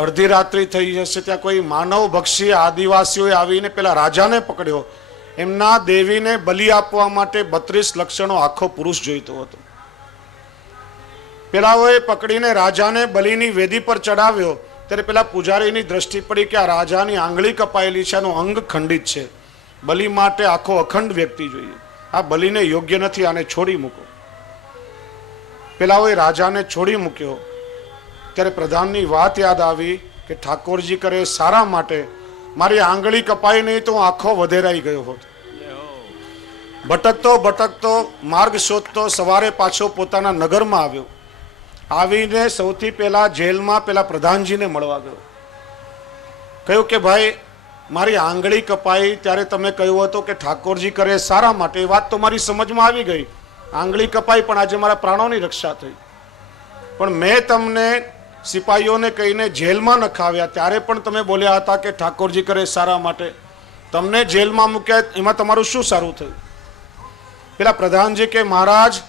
અડધી રાત્રિ થઈ જશે ત્યાં કોઈ માનવ ભક્ષી આદિવાસીઓએ આવીને પેલા રાજાને પકડ્યો. એમના દેવીને બલિ આપવા માટે 32 લક્ષણો આખો પુરુષ જોઈતો હતો. પેલાઓએ પકડીને રાજાને બલિની વેદી પર ચડાવ્યો ત્યારે પેલા પૂજારીની દ્રષ્ટિ પડી કે આ રાજાની આંગળી કપાયેલી છે, આનું અંગ ખંડિત છે. બલિ માટે આખો અખંડ વ્યક્તિ જોઈએ. આ બલિને યોગ્ય નથી, આને છોડી મૂકો. પેલાઓએ રાજાને છોડી મૂક્યો ત્યારે પ્રધાનની વાત યાદ આવી કે ઠાકોરજી કરે સારા માટે મારી આંગળી કપાઈ નહીં તો હું આખો વધેરાઈ ગયો હોત. ભટકતો ભટકતો માર્ગ શોધતો સવારે પાછો પોતાના નગરમાં આવ્યો. આવીને સૌથી પહેલા જેલમાં પેલા પ્રધાનજીને મળવા ગયો. કહ્યું કે ભાઈ મારી આંગળી કપાઈ ત્યારે તમે કહ્યું હતું કે ઠાકોરજી કરે સારા માટે. એ વાત તો મારી સમજમાં આવી ગઈ. આંગળી કપાઈ પણ આજે મારા પ્રાણોની રક્ષા થઈ. પણ મેં તમને સિપાહીઓને કહીને જેલમાં નખાવ્યા ત્યારે પણ તમે બોલ્યા હતા કે ઠાકોરજી કરે સારા માટે. તમને જેલમાં મૂક્યા એમાં તમારું શું સારું થયું? પેલા પ્રધાનજી કે મહારાજ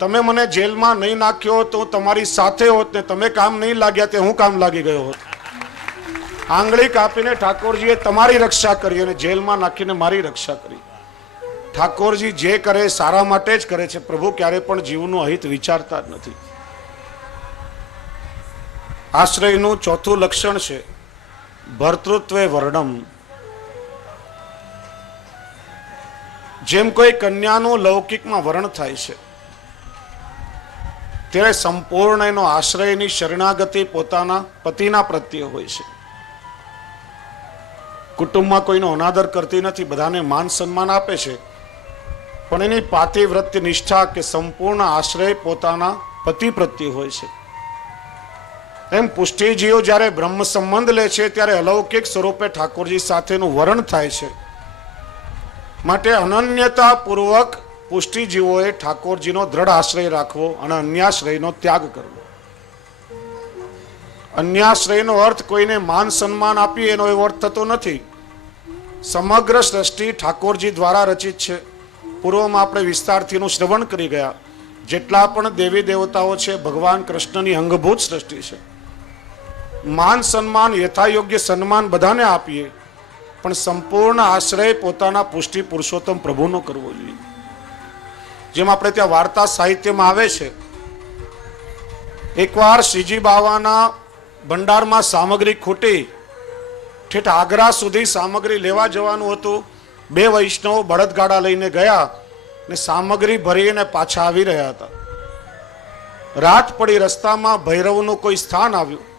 તમે મને જેલમાં નહીં નાખ્યો તો હું તમારી સાથે હોત ને તમે કામ નહીં લાગ્યા તે હું કામ લાગી ગયો હોત. આંગળી કાપીને ઠાકોરજીએ તમારી રક્ષા કરી અને જેલમાં નાખીને મારી રક્ષા કરી. ઠાકોરજી જે કરે સારા માટે જ કરે છે. પ્રભુ ક્યારે પણ જીવનું અહિત વિચારતા જ નથી. આશ્રયનું ચોથું લક્ષણ છે ભર્તૃત્વે વર્ણમ. જેમ કોઈ કન્યાનું લૌકિકમાં વરણ થાય છે ત્યારે સંપૂર્ણ એનો આશ્રયની શરણાગતિ પોતાના પતિના પ્રત્યે હોય છે. કુટુંબમાં કોઈનો અનાદર કરતી નથી, બધાને માન સન્માન આપે છે, પણ એની પાતિવ્રત્ય નિષ્ઠા કે સંપૂર્ણ આશ્રય પોતાના પતિ પ્રત્યે હોય છે. એમ પુષ્ટિજીવો જ્યારે બ્રહ્મ સંબંધ લે છે ત્યારે અલૌકિક સ્વરૂપે ઠાકોરજી સાથેનું વરણ થાય છે. માટે અનન્યતા પૂર્વક પુષ્ટિજીવોએ ઠાકોરજીનો દ્રઢ આશ્રય રાખવો અને અન્યાશ્રયનો ત્યાગ કરવો. અન્યાશ્રયનો અર્થ કોઈને માન સન્માન આપી એનો એવો અર્થ થતો નથી. સમગ્ર સૃષ્ટિ ઠાકોરજી દ્વારા રચિત છે. પૂર્વમાં આપણે વિસ્તારથીનું શ્રવણ કરી ગયા. જેટલા પણ દેવી દેવતાઓ છે ભગવાન કૃષ્ણની અંગભૂત સૃષ્ટિ છે. માન સન્માન યથાયોગ્ય સન્માન બધાને આપીએ, પણ સંપૂર્ણ આશ્રય પોતાના પુષ્ટિ પુરુષોત્તમ પ્રભુનો કરવો જોઈએ. જેમ આપણે ત્યાં વાર્તા સાહિત્યમાં આવે છે, એકવાર શ્રીજી બાવાના ભંડારમાં સામગ્રી ખૂટી, ઠેઠ આગ્રા સુધી સામગ્રી લેવા જવાનું હતું. 2 વૈષ્ણવો બળદગાડા લઈને ગયા ને સામગ્રી ભરીને પાછા આવી રહ્યા હતા. રાત પડી, રસ્તામાં ભૈરવનું કોઈ સ્થાન આવ્યું.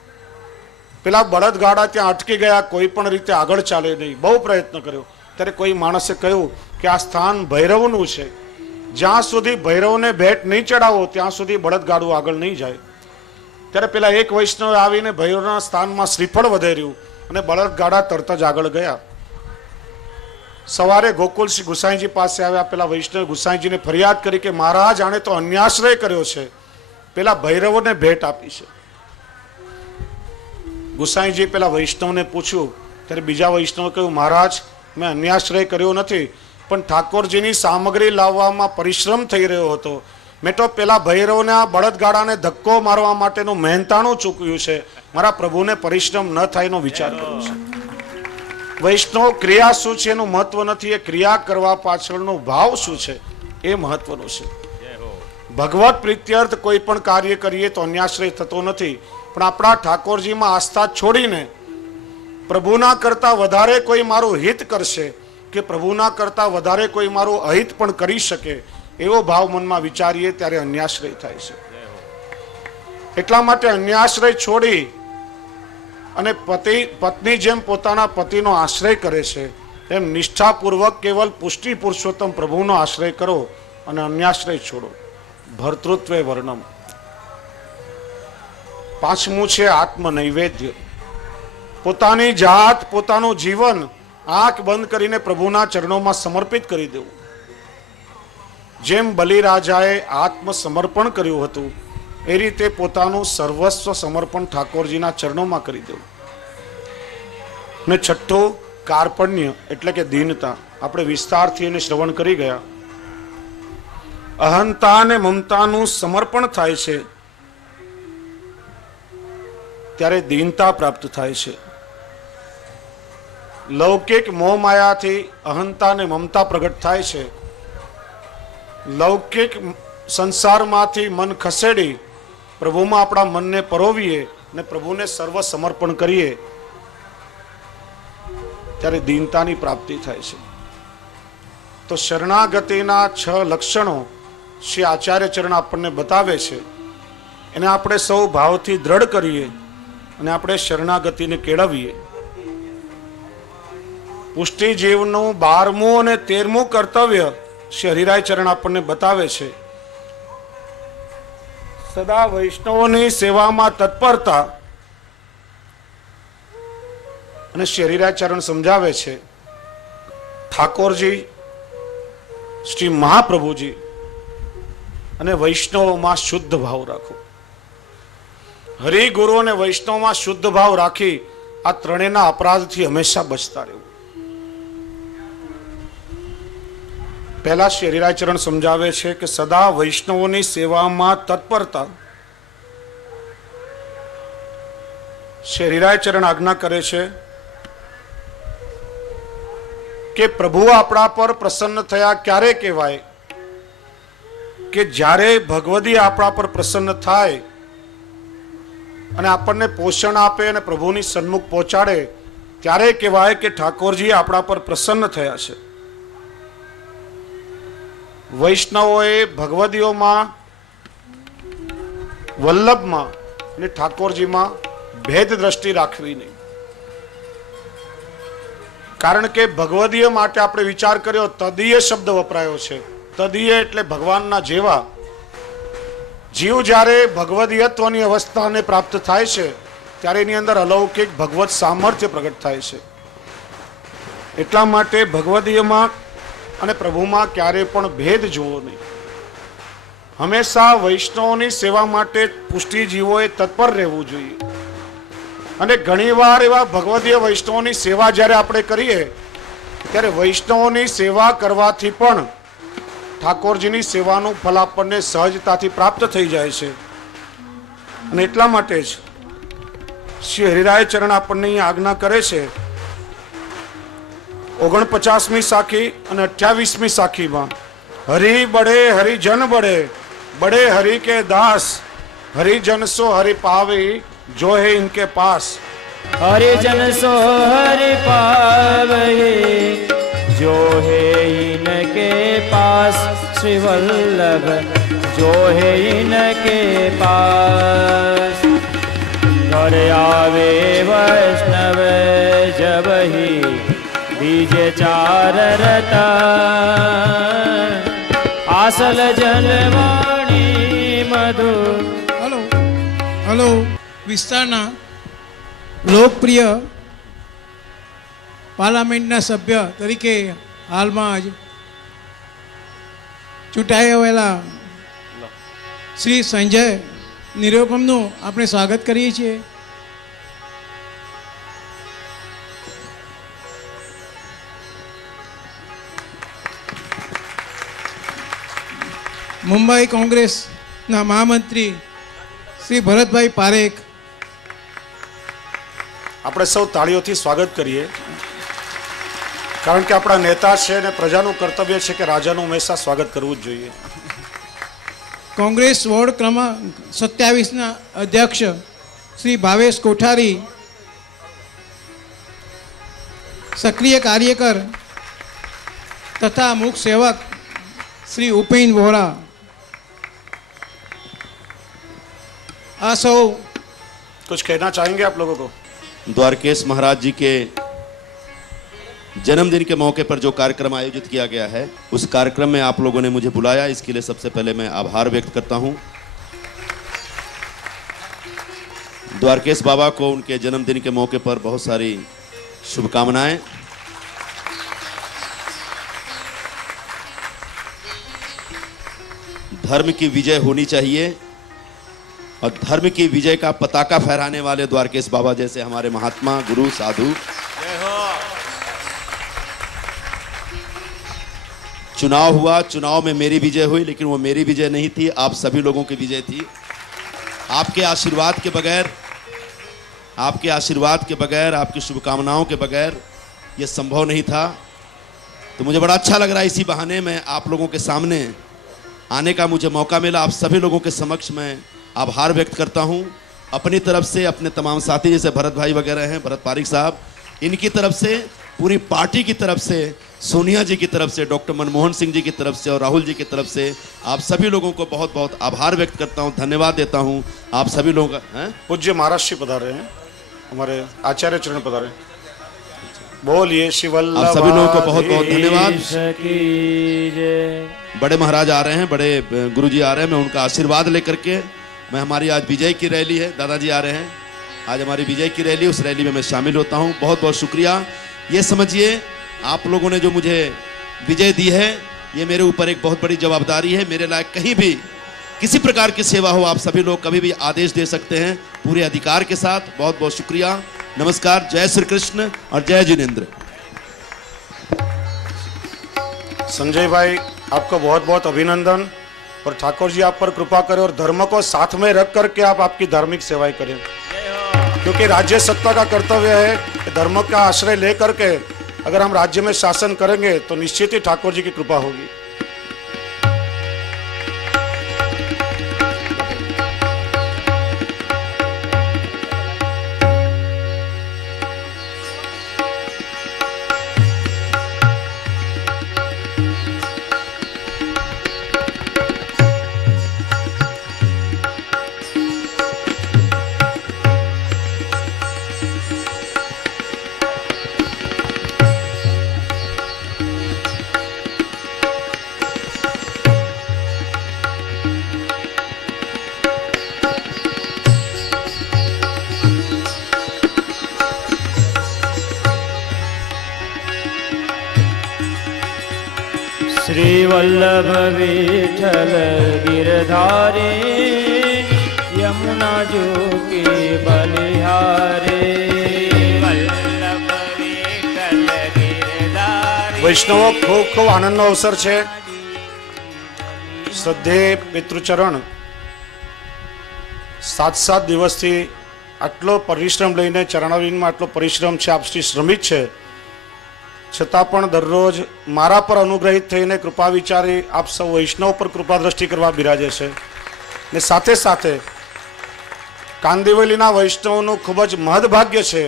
પેલા બળદગાડા ત્યાં અટકી ગયા, કોઈ પણ રીતે આગળ ચાલે નહીં. બહુ પ્રયત્ન કર્યો ત્યારે કોઈ માણસે કહ્યું કે આ સ્થાન ભૈરવનું છે, જ્યાં સુધી ભૈરવને ભેટ નહીં ચડાવો ત્યાં સુધી બળદગાડું આગળ નહીં જાય. ત્યારે પેલા એક વૈષ્ણવે આવીને ભૈરવના સ્થાનમાં શ્રીફળ વધેર્યું અને બળદગાડા તરત જ આગળ ગયા. સવારે ગોકુલસિંહ ગુસાઈજી પાસે આવ્યા. પેલા વૈષ્ણવે ગુસાઈજીને ફરિયાદ કરી કે મહારાજ આણે તો અન્યાશ્રય કર્યો છે, પેલા ભૈરવને ભેટ આપી છે. ગુસાઈજી પેલા વૈષ્ણવને પૂછ્યું ત્યારે બીજા વૈષ્ણવે કહ્યું મહારાજ મેં અન્યાશ્રય કર્યો નથી, પણ ઠાકોરજીની સામગ્રી લાવવામાં પરિશ્રમ થઈ રહ્યો હતો. મેં તો પેલા ભૈરવને આ બળદગાડાને ધક્કો મારવા માટેનું મહેનતાણું ચૂક્યું છે. મારા પ્રભુને પરિશ્રમ ન થાય એનો વિચાર કર્યો છે. વૈષ્ણવ ક્રિયા શું છે એનું મહત્વ નથી, એ ક્રિયા કરવા પાછળનો ભાવ શું છે એ મહત્વનું છે. ભગવત પ્રીત્યર્થ કોઈ પણ કાર્ય કરીએ તો અન્યાશ્રય થતો નથી, પણ આપણા ઠાકોરજીમાં આસ્થા છોડીને પ્રભુના કરતા વધારે કોઈ મારું હિત કરશે કે પ્રભુના કરતા વધારે કોઈ મારું અહિત પણ કરી શકે એવો ભાવ મનમાં વિચારીએ ત્યારે અન્યાશ્રય થાય છે. એટલા માટે અન્યાશ્રય છોડી અને પત્ની જેમ પોતાના પતિનો આશ્રય કરે છે એમ નિષ્ઠાપૂર્વક કેવલ પુષ્ટિ પુરુષોત્તમ પ્રભુનો આશ્રય કરો અને અન્યાશ્રય છોડો. ભર્તૃત્વે વર્ણમ. 5મું છે આત્મનૈવેદ્ય. પોતાની જાત પોતાનું જીવન આંખ બંધ કરીને પ્રભુના ચરણોમાં સમર્પિત કરી દેવું. જેમ બલિરાજાએ આત્મસમર્પણ કર્યું હતું એ રીતે પોતાનું સર્વસ્વ સમર્પણ ઠાકોરજીના ચરણોમાં કરી દેવું. ને છઠ્ઠું કાર્પણ્ય એટલે કે દીનતા. આપણે વિસ્તારથી એને શ્રવણ કરી ગયા. અહંતા અને મમતાનું સમર્પણ થાય છે ત્યારે દીનતા પ્રાપ્ત થાય છે. લૌકિક મોહ માયાથી અહંતા અને મમતા પ્રગટ થાય છે. લૌકિક સંસારમાંથી મન ખસેડી પ્રભુમાં આપણા મનને પરોવીએ અને પ્રભુને સર્વ સમર્પણ કરીએ ત્યારે દીનતાની પ્રાપ્તિ થાય છે. તો શરણાગતિના 6 લક્ષણો શ્રી આચાર્ય ચરણ આપણને બતાવે છે. એને આપણે સૌ ભાવથી દ્રઢ કરીએ અને આપણે શરણાગતિને કેળવીએ. પુષ્ટિ જીવનું 12મું અને 13મું કર્તવ્ય શ્રી હરિરાય ચરણ આપણને બતાવે છે. સદા વૈષ્ણવોની સેવામાં તત્પરતા. અને શ્રી હરિરાય ચરણ સમજાવે છે ઠાકોરજી, શ્રી મહાપ્રભુજી અને વૈષ્ણવોમાં શુદ્ધ ભાવ રાખો. હરિ, ગુરુ અને વૈષ્ણવમાં શુદ્ધ ભાવ રાખી આ ત્રણેયના અપરાધથી હંમેશા બચતા રહેવું. પહેલા શ્રી હરિરાય ચરણ સમજાવે છે કે સદા વૈષ્ણવોની સેવામાં તત્પરતા. શ્રી હરિરાય ચરણ આજ્ઞા કરે છે કે પ્રભુ આપણા પર પ્રસન્ન થયા ક્યારે કહેવાય કે જ્યારે ભગવદી આપણા પર પ્રસન્ન થાય અને આપણને પોષણ આપે અને પ્રભુની સન્મુખ પહોંચાડે ત્યારે કહેવાય કે ઠાકોરજી આપણા પર પ્રસન્ન થયા છે. વૈષ્ણવોએ ભગવદીઓમાં, વલ્લભમાં અને ઠાકોરજીમાં ભેદ દ્રષ્ટિ રાખવી નહીં. કારણ કે ભગવદીય માટે આપણે વિચાર કર્યો, તદીય શબ્દ વપરાયો છે. તદીય એટલે ભગવાનના જેવા. જીવ જ્યારે ભગવદીયત્વની અવસ્થાને પ્રાપ્ત થાય છે ત્યારે એની અંદર અલૌકિક ભગવત સામર્થ્ય પ્રગટ થાય છે. એટલા માટે ભગવદીયમાં અને પ્રભુમાં ક્યારેય પણ ભેદ જોવો નહીં. હંમેશા વૈષ્ણવોની સેવા માટે પુષ્ટિ જીવોએ તત્પર રહેવું જોઈએ. અને ઘણીવાર એવા ભગવદીય વૈષ્ણવોની સેવા જ્યારે આપણે કરીએ ત્યારે વૈષ્ણવોની સેવા કરવાથી પણ ઠાકોરજીની સેવાનું ફળ આપણને સહજતાથી પ્રાપ્ત થઈ જાય છે. અને એટલા માટે જ શ્રી હરિરાય ચરણ આપણને અહીં આજ્ઞા કરે છે 49મી સાખી અને 28મી સાખીમાં, હરિ બડે હરિજન બડે, બડે હરિ કે દાસ, હરિજન સો હરિ પાવી, जो है इनके पास. हरिजन सो हरि पावहि, जो है इनके पास. श्री वल्लभ जो है इनके पास. घर आवे वैष्णव जब ही बीजे चार रतन, आसल जलवाणी मधु. હલો હલો વિસ્તારના લોકપ્રિય પાર્લામેન્ટના સભ્ય તરીકે હાલમાં જ ચૂંટાયેલા શ્રી સંજય નિરૂપમનું આપણે સ્વાગત કરીએ છીએ. મુંબઈ કોંગ્રેસના મહામંત્રી શ્રી ભરતભાઈ પારેખ. આપણે સૌ તાળીઓથી સ્વાગત કરીએ. કારણ કે આપણા નેતા છે અને પ્રજાનું કર્તવ્ય છે કે રાજાનું હંમેશા સ્વાગત કરવું જ જોઈએ. કોંગ્રેસ વોર્ડ ક્રમાંક 27ના અધ્યક્ષ શ્રી ભાવેશ કોઠારી, સક્રિય કાર્યકર તથા મુખ્ય સેવક શ્રી ઉપેન વોરા. આ સૌ कुछ कहना चाहेंगे आप लोगों को? द्वारकेश महाराज जी के जन्मदिन के मौके पर जो कार्यक्रम आयोजित किया गया है, उस कार्यक्रम में आप लोगों ने मुझे बुलाया, इसके लिए सबसे पहले मैं आभार व्यक्त करता हूं. द्वारकेश बाबा को उनके जन्मदिन के मौके पर बहुत सारी शुभकामनाएं. धर्म की विजय होनी चाहिए और धर्म की विजय का पताका फहराने वाले द्वारकेश बाबा जैसे हमारे महात्मा, गुरु, साधु. चुनाव हुआ, चुनाव में मेरी विजय हुई, लेकिन वो मेरी विजय नहीं थी, आप सभी लोगों की विजय थी. आपके आशीर्वाद के बगैर आपके आशीर्वाद के बगैर, आपकी शुभकामनाओं के बगैर ये संभव नहीं था। तो मुझे बड़ा अच्छा लग रहा है इसी बहाने में आप लोगों के सामने आने का मुझे मौका मिला। आप सभी लोगों के समक्ष मैं आभार व्यक्त करता हूं अपनी तरफ से, अपने तमाम साथी जैसे भरत भाई वगैरह हैं, भरत पारिक साहब, इनकी तरफ से, पूरी पार्टी की तरफ से, सोनिया जी की तरफ से, डॉक्टर मनमोहन सिंह जी की तरफ से और राहुल जी की तरफ से आप सभी लोगों को बहुत बहुत आभार व्यक्त करता हूं, धन्यवाद देता हूं आप सभी लोगों का। हैं पूज्य महाराष्ट्र पधारे हैं, हमारे आचार्य चरण पधारे। बोलिए शिवल्लभ। आप सभी लोगों को बहुत बहुत धन्यवाद। की जय। बड़े महाराज आ रहे हैं, बड़े गुरुजी आ रहे हैं, मैं उनका आशीर्वाद लेकर के मैं, हमारी आज विजय की रैली है, दादाजी आ रहे हैं, आज हमारी विजय की रैली, उस रैली में मैं शामिल होता हूं। बहुत बहुत शुक्रिया। ये समझिए आप लोगों ने जो मुझे विजय दी है, ये मेरे ऊपर एक बहुत बड़ी जवाबदारी है। मेरे लायक कहीं भी किसी प्रकार की सेवा हो, आप सभी लोग कभी भी आदेश दे सकते हैं पूरे अधिकार के साथ। बहुत बहुत शुक्रिया, नमस्कार, जय श्री कृष्ण और जय जिनेन्द्र। संजय भाई, आपको बहुत बहुत अभिनंदन, और ठाकुर जी आप पर कृपा करें और धर्म को साथ में रख करके आप आपकी धार्मिक सेवाएं करें, क्योंकि राज्य सत्ता का कर्तव्य है कि धर्म का आश्रय लेकर के अगर हम राज्य में शासन करेंगे तो निश्चित ही ठाकुर जी की कृपा होगी। श्री वल्लभ विठल गिरधारी, यमुना जो के बलिहारे। वल्लभ विठल गिरधारी। વૈષ્ણવો ખૂબ ખૂબ આનંદનો અવસર છે। શ્રદ્ધેય પિતૃચરણ 7 દિવસથી આટલો પરિશ્રમ લઈને ચરણાવીનમાં આટલો પરિશ્રમ છે, આપ શ્રી શ્રમિક છે, છતાં પણ દરરોજ મારા પર અનુગ્રહિત થઈને કૃપા વિચારી આપ સૌ વૈષ્ણવ પર કૃપા દ્રષ્ટિ કરવા બિરાજે છે। ને સાથે સાથે કાંદિવલીના વૈષ્ણવનું ખૂબ જ મહદભાગ્ય છે,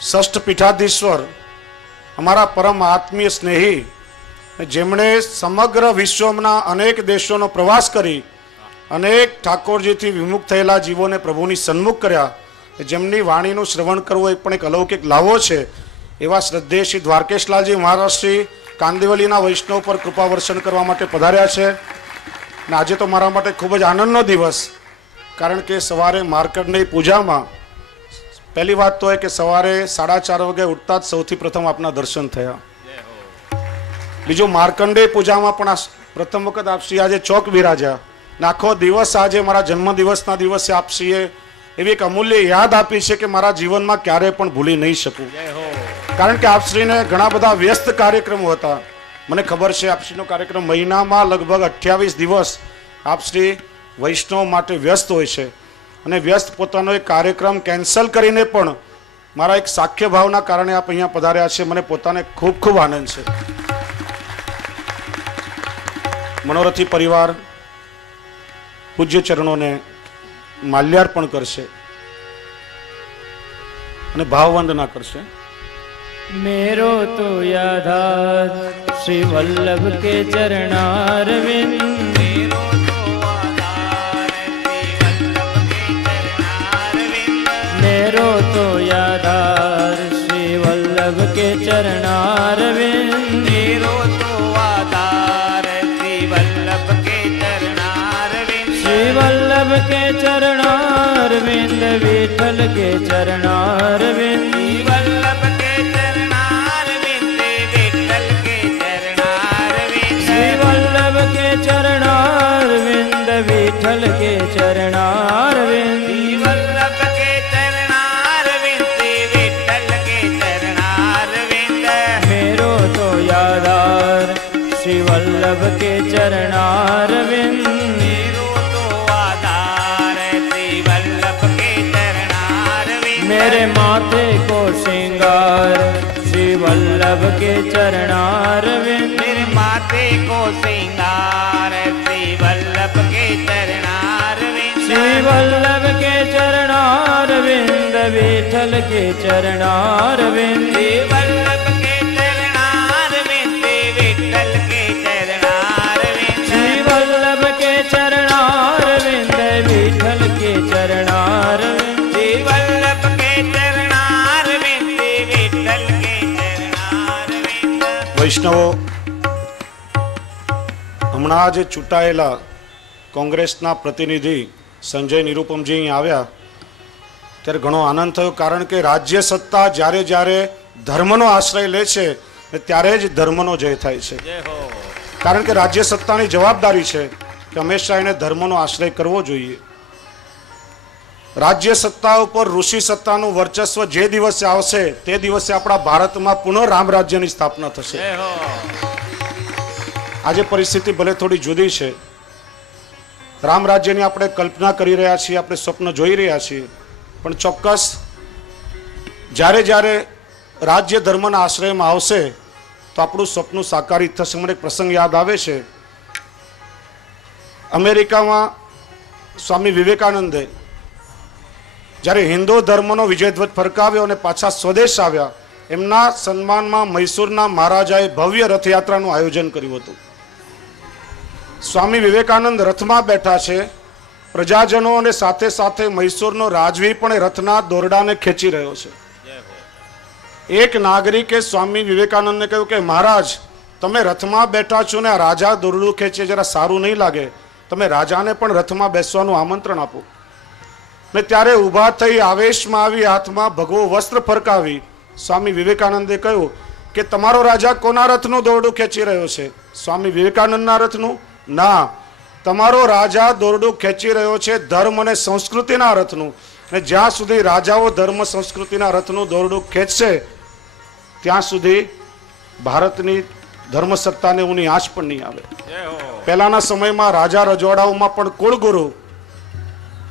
ષષ્ઠ પીઠાધીશ્વર અમારા પરમ આત્મીય સ્નેહી, જેમણે સમગ્ર વિશ્વના અનેક દેશોનો પ્રવાસ કરી અનેક ઠાકોરજીથી વિમુખ થયેલા જીવોને પ્રભુની સન્મુખ કર્યા, જેમની વાણીનું શ્રવણ કરવું એ પણ એક અલૌકિક લાવો છે। એવા શ્રદ્ધેય શ્રી દ્વારકેશલાલજી મહારાજ શ્રી કાંદિવલીના વૈષ્ણવ પર કૃપા વર્ષન કરવા માટે પધાર્યા છે। અને આજે તો મારા માટે ખૂબ જ આનંદનો દિવસ, કારણ કે સવારે માર્કંડેય પૂજામાં પહેલી વાત તો એ કે સવારે 4:30 વાગે ઉઠતા જ સૌથી પ્રથમ આપના દર્શન થયા। બીજું માર્કંડેય પૂજામાં પણ આ પ્રથમ વખત આપશ્રી આજે ચોક બિરાજ્યા, ને આખો દિવસ આજે મારા જન્મદિવસના દિવસે આપશ્રીએ એવી એક અમૂલ્ય યાદ આપી છે કે મારા જીવનમાં ક્યારેય પણ ભૂલી નહીં શકું, કારણ કે આપશ્રીને ઘણા બધા વ્યસ્ત કાર્યક્રમો હતા। મને ખબર છે આપશ્રીનો કાર્યક્રમ મહિનામાં લગભગ 28 દિવસ આપશ્રી વૈષ્ણવ માટે વ્યસ્ત હોય છે, અને વ્યસ્ત પોતાનો એક કાર્યક્રમ કેન્સલ કરીને પણ મારા એક સાખ્ય ભાવના કારણે આપ અહીંયા પધાર્યા છે। મને પોતાને ખૂબ ખૂબ આનંદ છે। મનોરથી પરિવાર પૂજ્ય ચરણોને માલ્યાર્પણ કરશે અને ભાવવંદના કરશે। मेरो तो आधार श्री वल्लभ के चरणारविंद। मेरो तो आधार श्री वल्लभ के चरणारविंद। मेरो तो आधार श्री वल्लभ के चरणारविंद। मेरो तो आधार श्री वल्लभ के चरणारविंद। श्री वल्लभ के चरणारविंद, विठल के चरणारविंद। वल्लभ के चरणारविंद, विठल के चरणारविंद। वल्लभ के चरणारविंद, विठल के चरणारविंद। मेरो तो आधार श्री वल्लभ के चरणारविंद। मेरो तो आधार श्री वल्लभ के चरणारविंद। वल्लभ के चरणारविंद मेरे माथे को सिंगार श्री वल्लभ के चरणारविंद श्री वल्लभ के चरणारविंद विठल के चरणारविंद श्री वल्लभ के चरणारविंद विठ्ठल के चरणारविंद श्री वल्लभ के चरणारविंद विठल के चरणारविंद श्री वल्लभ के चरणारविंद विठ्ठल के चरणारविंद વૈષ્ણવો, હમણાં જે ચૂંટાયેલા કોંગ્રેસના પ્રતિનિધિ સંજય નિરુપમજી અહીં આવ્યા ત્યારે ઘણો આનંદ થયો, કારણ કે રાજ્ય સત્તા જ્યારે જ્યારે ધર્મનો આશ્રય લે છે ત્યારે જ ધર્મનો જય થાય છે. કારણ કે રાજ્ય સત્તાની જવાબદારી છે કે હંમેશા એને ધર્મનો આશ્રય કરવો જોઈએ. રાજ્ય સત્તા ઉપર ઋષિ સત્તાનું વર્ચસ્વ જે દિવસે આવશે તે દિવસે આપણા ભારતમાં પુનઃ રામ રાજ્યની સ્થાપના થશે. આજે પરિસ્થિતિ ભલે થોડી જુદી છે. રામ રાજ્યની આપણે કલ્પના કરી રહ્યા છીએ, આપણે સ્વપ્ન જોઈ રહ્યા છીએ, પણ ચોક્કસ જ્યારે જ્યારે રાજ્ય ધર્મના આશ્રયમાં આવશે તો આપણું સ્વપ્ન સાકારિત થશે. મને એક પ્રસંગ યાદ આવે છે. અમેરિકામાં સ્વામી વિવેકાનંદે જ્યારે હિન્દુ ધર્મનો વિજયધ્વજ ફરકાવ્યો અને પાછા સ્વદેશ આવ્યા, એમના સન્માનમાં મૈસૂરના મહારાજાએ ભવ્ય રથયાત્રાનું આયોજન કર્યું હતું. સ્વામી વિવેકાનંદ રથમાં બેઠા છે, પ્રજાજનો અને સાથે સાથે મૈસૂરનો રાજવી પણ રથના દોરડાને ખેંચી રહ્યો છે. એક નાગરિકે સ્વામી વિવેકાનંદને કહ્યું કે મહારાજ, તમે રથમાં બેઠા છો ને આ રાજા દોરડું ખેંચે, જરા સારું નહીં લાગે, તમે રાજાને પણ રથમાં બેસવાનું આમંત્રણ આપો. ને ત્યારે ઊભા થઈ આવેશમાં આવી હાથમાં ભગવો વસ્ત્ર ફરકાવી સ્વામી વિવેકાનંદે કહ્યું કે તમારો રાજા કોના રથનું દોરડું ખેંચી રહ્યો છે? સ્વામી વિવેકાનંદના રથનું? ના, તમારો રાજા દોરડું ખેંચી રહ્યો છે ધર્મ અને સંસ્કૃતિના રથનું. ને જ્યાં સુધી રાજાઓ ધર્મ સંસ્કૃતિના રથનું દોરડું ખેંચશે ત્યાં સુધી ભારતની ધર્મ સત્તાને ઊની આંચ પણ નહીં આવે. પહેલાના સમયમાં રાજા રજવાડાઓમાં પણ કુળગુરુ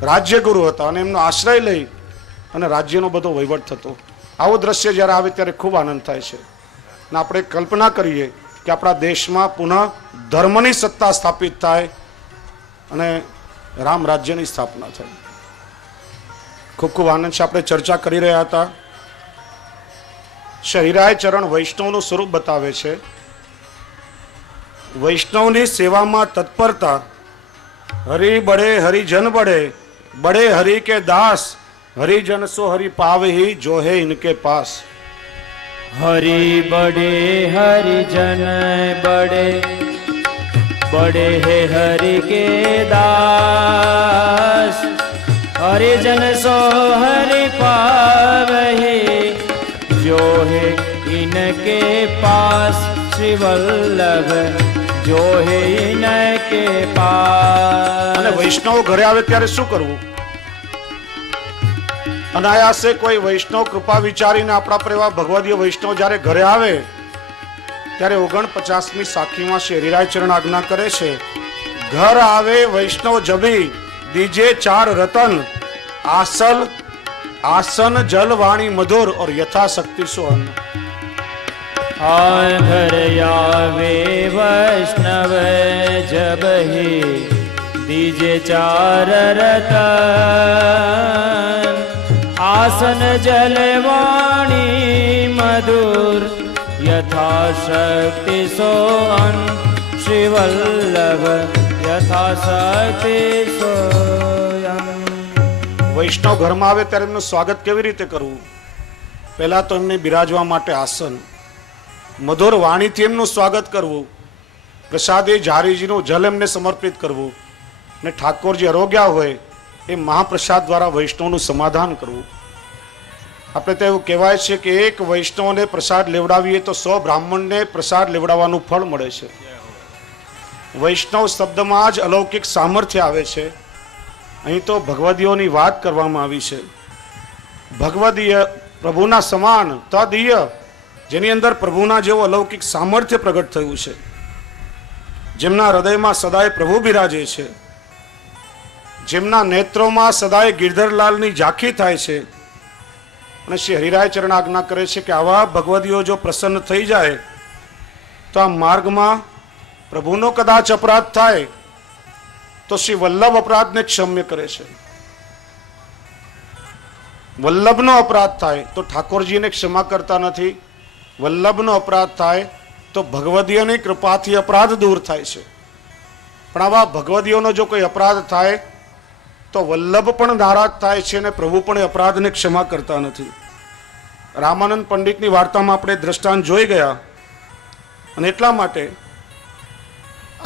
રાજ્ય ગુરુ હતા અને એમનો આશ્રય લઈ અને રાજ્યનો બધો વહીવટ થતો. આવું દ્રશ્ય જ્યારે આવે ત્યારે ખૂબ આનંદ થાય છે. અને આપણે કલ્પના કરીએ કે આપણા દેશમાં પુનઃ ધર્મની સત્તા સ્થાપિત થાય અને રામ રાજ્યની સ્થાપના થાય. ખૂબ ખૂબ આનંદ છે. આપણે ચર્ચા કરી રહ્યા હતા. શહિરાય ચરણ વૈષ્ણવનું સ્વરૂપ બતાવે છે. વૈષ્ણવની સેવામાં તત્પરતા. હરિ બડે હરિજન બડે, बड़े हरि के दास, हरिजन सो हरि पावहि जो है इनके पास. हरि बड़े हरिजन बड़े, बड़े है हरि के दास, हरिजन सो हरि पावहि जो है इनके पास. श्री वल्लभ जो है इनके पास. અને વૈષ્ણવ ઘરે આવે ત્યારે શું કરવું? અનાયાસે કોઈ વૈષ્ણવ કૃપા વિચારીને આપણા પર એવા ભગવદીય વૈષ્ણવ જ્યારે ઘરે આવે ત્યારે 49મી સાખીમાં શ્રી હરિરાય ચરણ આજ્ઞા કરે છે, ઘર આવે વૈષ્ણવ જબી દીજે ચાર રતન, આસલ आसन जल वाणी मधुर और यथाशक्ति सोहन. घर आवे वैष्णव जब ही दीजे चार रतन, आसन जल वाणी मधुर यथाशक्ति सोहन. श्री वल्लभ यथाशक्ति सोहन. વૈષ્ણવ ઘરમાં આવે ત્યારે એમનું સ્વાગત કેવી રીતે કરવું? પહેલા તો એમને બિરાજવા માટે આસન, મધુર વાણીથી એમનું સ્વાગત કરવું, પ્રસાદી જારીજીનું જલ એમને સમર્પિત કરવું, ને ઠાકોરજી આરોગ્યા હોય એ મહાપ્રસાદ દ્વારા વૈષ્ણવનું સમાધાન કરવું. આપણે તો એવું કહેવાય છે કે એક વૈષ્ણવને પ્રસાદ લેવડાવીએ તો 100 બ્રાહ્મણને પ્રસાદ લેવડાવવાનું ફળ મળે છે. વૈષ્ણવ શબ્દમાં જ અલૌકિક સામર્થ્ય આવે છે. અહીં તો ભગવદીઓની વાત કરવામાં આવી છે. ભગવદીય પ્રભુના સમાન તદીય, જેની અંદર પ્રભુના જેવું અલૌકિક સામર્થ્ય પ્રગટ થયું છે, જેમના હૃદયમાં સદાય પ્રભુ બિરાજે છે, જેમના નેત્રોમાં સદાય ગિરધરલાલની ઝાંખી થાય છે, અને શ્રી હરિરાય ચરણ આજ્ઞા કરે છે કે આવા ભગવદીઓ જો પ્રસન્ન થઈ જાય તો આ માર્ગમાં પ્રભુનો કદાચ અપરાધ થાય તો શ્રી વલ્લભ અપરાધને ક્ષમ્ય કરે છે. વલ્લભનો અપરાધ થાય તો ઠાકોરજીને ક્ષમા કરતા નથી. વલ્લભનો અપરાધ થાય તો ભગવદીઓની કૃપાથી અપરાધ દૂર થાય છે. પણ આવા ભગવદીઓનો જો કોઈ અપરાધ થાય તો વલ્લભ પણ નારાજ થાય છે અને પ્રભુ પણ એ અપરાધને ક્ષમા કરતા નથી. રામાનંદ પંડિતની વાર્તામાં આપણે દ્રષ્ટાંત જોઈ ગયા. અને એટલા માટે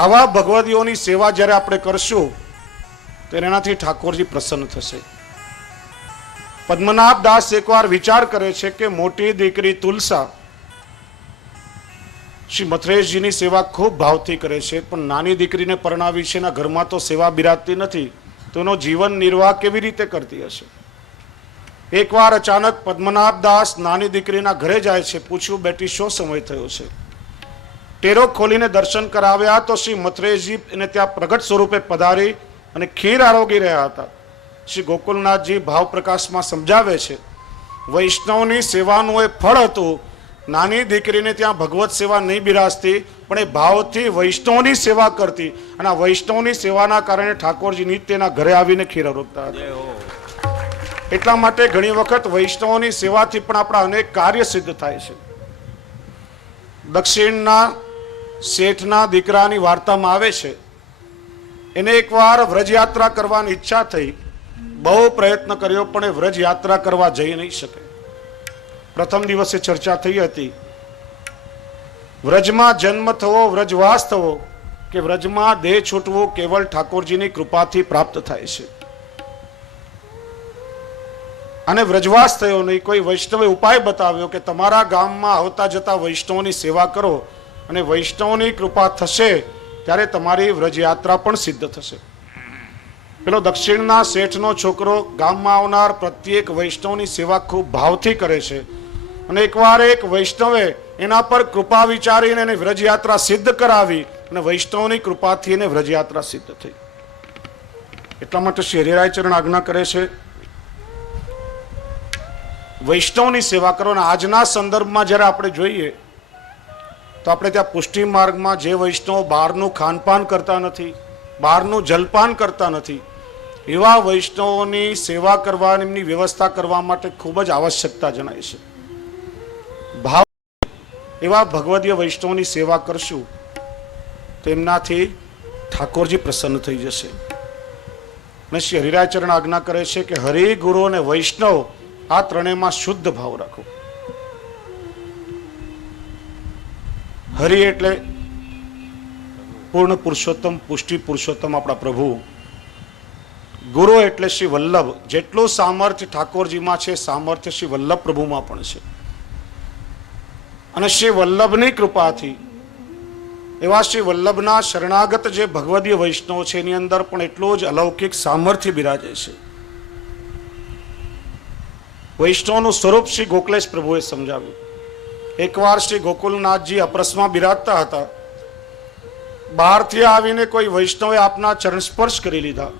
આવા ભગવદીઓની સેવા જ્યારે આપણે કરશું તો એનાથી ઠાકોરજી પ્રસન્ન થશે. પદ્મનાભ દાસ એકવાર વિચાર કરે છે કે મોટી દીકરી તુલસા શ્રી મથરેશજીની સેવા ખૂબ ભાવથી કરે છે, પણ નાની દીકરીને પરણાવી છે, એના ઘરમાં તો સેવા બિરાજતી નથી, તો એનો જીવન નિર્વાહ કેવી રીતે કરતી હશે? એકવાર અચાનક પદ્મનાભ દાસ નાની દીકરીના ઘરે જાય છે. પૂછ્યું, બેટી શો સમય થયો છે? ટેરો ખોલીને દર્શન કરાવ્યા તો શ્રી મથરેશજી એને ત્યાં પ્રગટ સ્વરૂપે પધારી અને ખીર આરોગી રહ્યા હતા. શ્રી ગોકુલનાથજી ભાવ પ્રકાશમાં સમજાવે છે, વૈષ્ણવની સેવાનું એ ફળ હતું. નાની દીકરીને ત્યાં ભગવત સેવા નહીં બિરાજતી, પણ એ ભાવથી વૈષ્ણવની સેવા કરતી, અને આ વૈષ્ણવની સેવાના કારણે ઠાકોરજી નિત્યના ઘરે આવીને ખીર આરોગતા હતા. એટલા માટે ઘણી વખત વૈષ્ણવની સેવાથી પણ આપણા અનેક કાર્ય સિદ્ધ થાય છે. દક્ષિણના શેઠના દીકરાની વાર્તામાં આવે છે, એને એકવાર વ્રજયાત્રા કરવાની ઈચ્છા થઈ. બહુ પ્રયત્ન કર્યો પણ એ વ્રજયાત્રા કરવા જઈ નહીં શકે. પ્રથમ દિવસે ચર્ચા થઈ હતી, વ્રજમાં જન્મ થવો, વ્રજવાસ થવો કે વ્રજમાં દેહ છૂટવો કેવળ ઠાકોરજીની કૃપાથી પ્રાપ્ત થાય છે. અને વ્રજવાસ થયો નહીં. કોઈ વૈષ્ણવે ઉપાય બતાવ્યો કે તમારા ગામમાં આવતા જતા વૈષ્ણવની સેવા કરો અને વૈષ્ણવની કૃપા થશે ત્યારે તમારી વ્રજયાત્રા પણ સિદ્ધ થશે. પેલો દક્ષિણના શેઠનો છોકરો ગામમાં આવનાર પ્રત્યેક વૈષ્ણવની સેવા ખૂબ ભાવથી કરે છે. અને એકવાર એક વૈષ્ણવે એના પર કૃપા વિચારીને એને વ્રજયાત્રા સિદ્ધ કરાવી અને વૈષ્ણવની કૃપાથી એને વ્રજયાત્રા સિદ્ધ થઈ. એટલા માટે શ્રી હરિરાય ચરણ આજ્ઞા કરે છે વૈષ્ણવની સેવા કરો. અને આજના સંદર્ભમાં જ્યારે આપણે જોઈએ તો આપણે ત્યાં પુષ્ટિ માર્ગમાં જે વૈષ્ણવ બહારનું ખાનપાન કરતા નથી, બહારનું જલપાન કરતા નથી, એવા વૈષ્ણવોની સેવા કરવાની, એમની વ્યવસ્થા કરવા માટે ખૂબ જ આવશ્યકતા જણાય છે. ભાવ એવા ભગવદીય વૈષ્ણવની સેવા કરશું તો એમનાથી ઠાકોરજી પ્રસન્ન થઈ જશે. અને શ્રી હરિરાય ચરણ આજ્ઞા કરે છે કે હરિ, ગુરુ અને વૈષ્ણવ આ ત્રણેયમાં શુદ્ધ ભાવ રાખો. હરિ એટલે પૂર્ણ પુરુષોત્તમ, પુષ્ટિ પુરુષોત્તમ આપણા પ્રભુ. ગુરુ એટલે શ્રી વલ્લભ. જેટલું સામર્થ્ય ઠાકોરજીમાં છે, સામર્થ્ય શ્રી વલ્લભ પ્રભુમાં પણ છે. અને શ્રી વલ્લભની કૃપાથી એવા શ્રી વલ્લભના શરણાગત જે ભગવદીય વૈષ્ણવ છે એની અંદર પણ એટલું જ અલૌકિક સામર્થ્ય બિરાજે છે. વૈષ્ણવનું સ્વરૂપ શ્રી ગોકલેશ પ્રભુએ સમજાવ્યું. એકવાર શ્રી ગોકુલનાથજી અપરસમાં બિરાજતા હતા. બહારથી આવીને કોઈ વૈષ્ણવે આપના ચરણ સ્પર્શ કરી લીધા.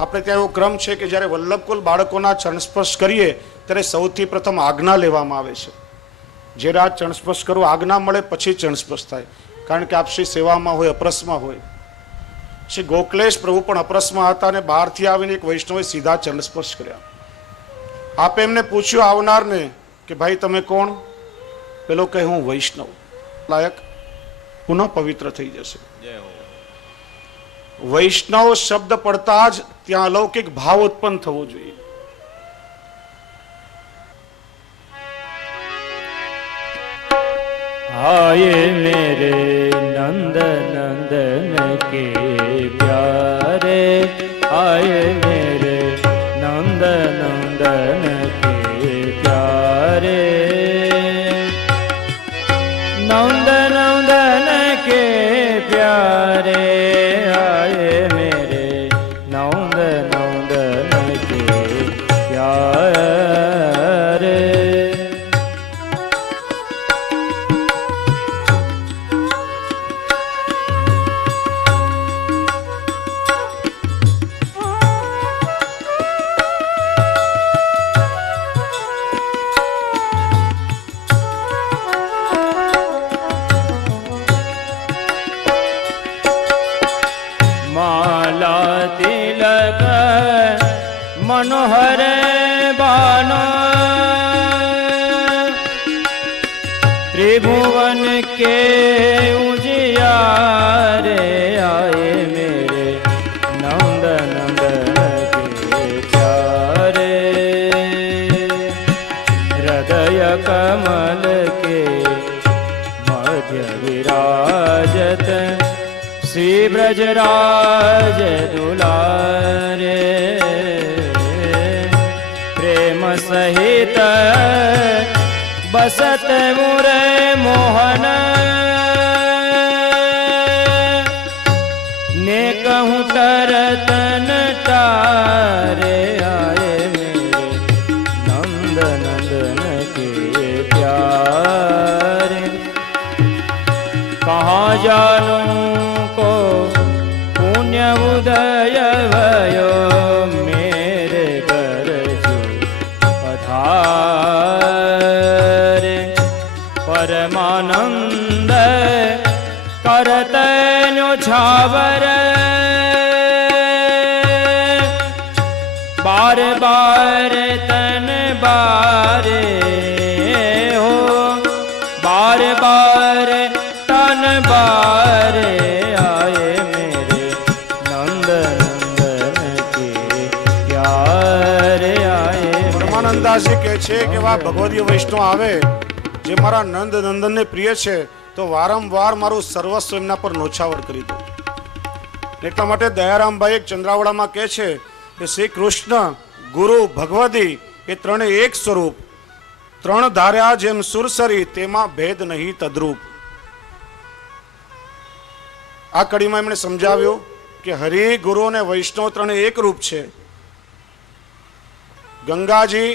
આપણે ત્યાં એવો ક્રમ છે કે જ્યારે વલ્લભકુલ બાળકોના ચરણ સ્પર્શ કરીએ ત્યારે સૌથી પ્રથમ આજ્ઞા લેવામાં આવે છે. જે રાત ચરણ સ્પર્શ કરવું, આજ્ઞા મળે પછી ચરણ સ્પર્શ થાય. કારણ કે આપ શ્રી સેવામાં હોય, અપરસમાં હોય. શ્રી ગોકલેશ પ્રભુ પણ અપરસમાં હતા અને બહારથી આવીને એક વૈષ્ણવે સીધા ચરણ સ્પર્શ કર્યા. આપે એમને પૂછ્યું આવનારને કે ભાઈ તમે કોણ? પેલો કહે હું વૈષ્ણવ. લાયક પુનઃ પવિત્ર થઈ જશે. વૈષ્ણવ શબ્દ પડતા જ ત્યાં અલૌકિક ભાવ ઉત્પન્ન થવો જોઈએ. आए मेरे नंद नंदन के प्यारे, आए मेरे नंद नंदन के प्यारे, नंद नंदन के प्यारे, आए मेरे नंद नंदन के प्यारे. मनोहर बानो त्रिभुवन के उजियारे आए मेरे नंद नंदन के प्यारे हृदय कमल के मध्य विराजत श्री ब्रजराज दुलारे प्रेम सहित बसत मुरे मोहन ने कहूँ तरतन तारे आए मेरे नंद नंदन के प्यारे कहाँ जानूं को पुण्य उदय भयो मेरे घर जो पधारे परमानंद करत न्योछावर बार बार तन बारे हो बार बार तन बारे आए मेरे नंद नंदन के प्यारे आए પરમાનંદાસજી કહે છે કે વા ભગવદીય વૈષ્ણવ આવે જે મારા નંદ નંદનને પ્રિય છે તો વારંવાર મારું સર્વસ્વ એમના પર નોછાવર કરી દો. એટલા માટે દયારામભાઈ એક ચંદ્રાવડામાં કહે છે કે શ્રી કૃષ્ણ ગુરુ ભગવદી એ ત્રણે એક સ્વરૂપ ત્રણ ધાર્યા જેમ સુરસરી તેમાં ભેદ નહીં તદ્રૂપ. આ કડીમાં એમણે સમજાવ્યું કે હરિ ગુરુ અને વૈષ્ણવ ત્રણે એક રૂપ છે. ગંગાજી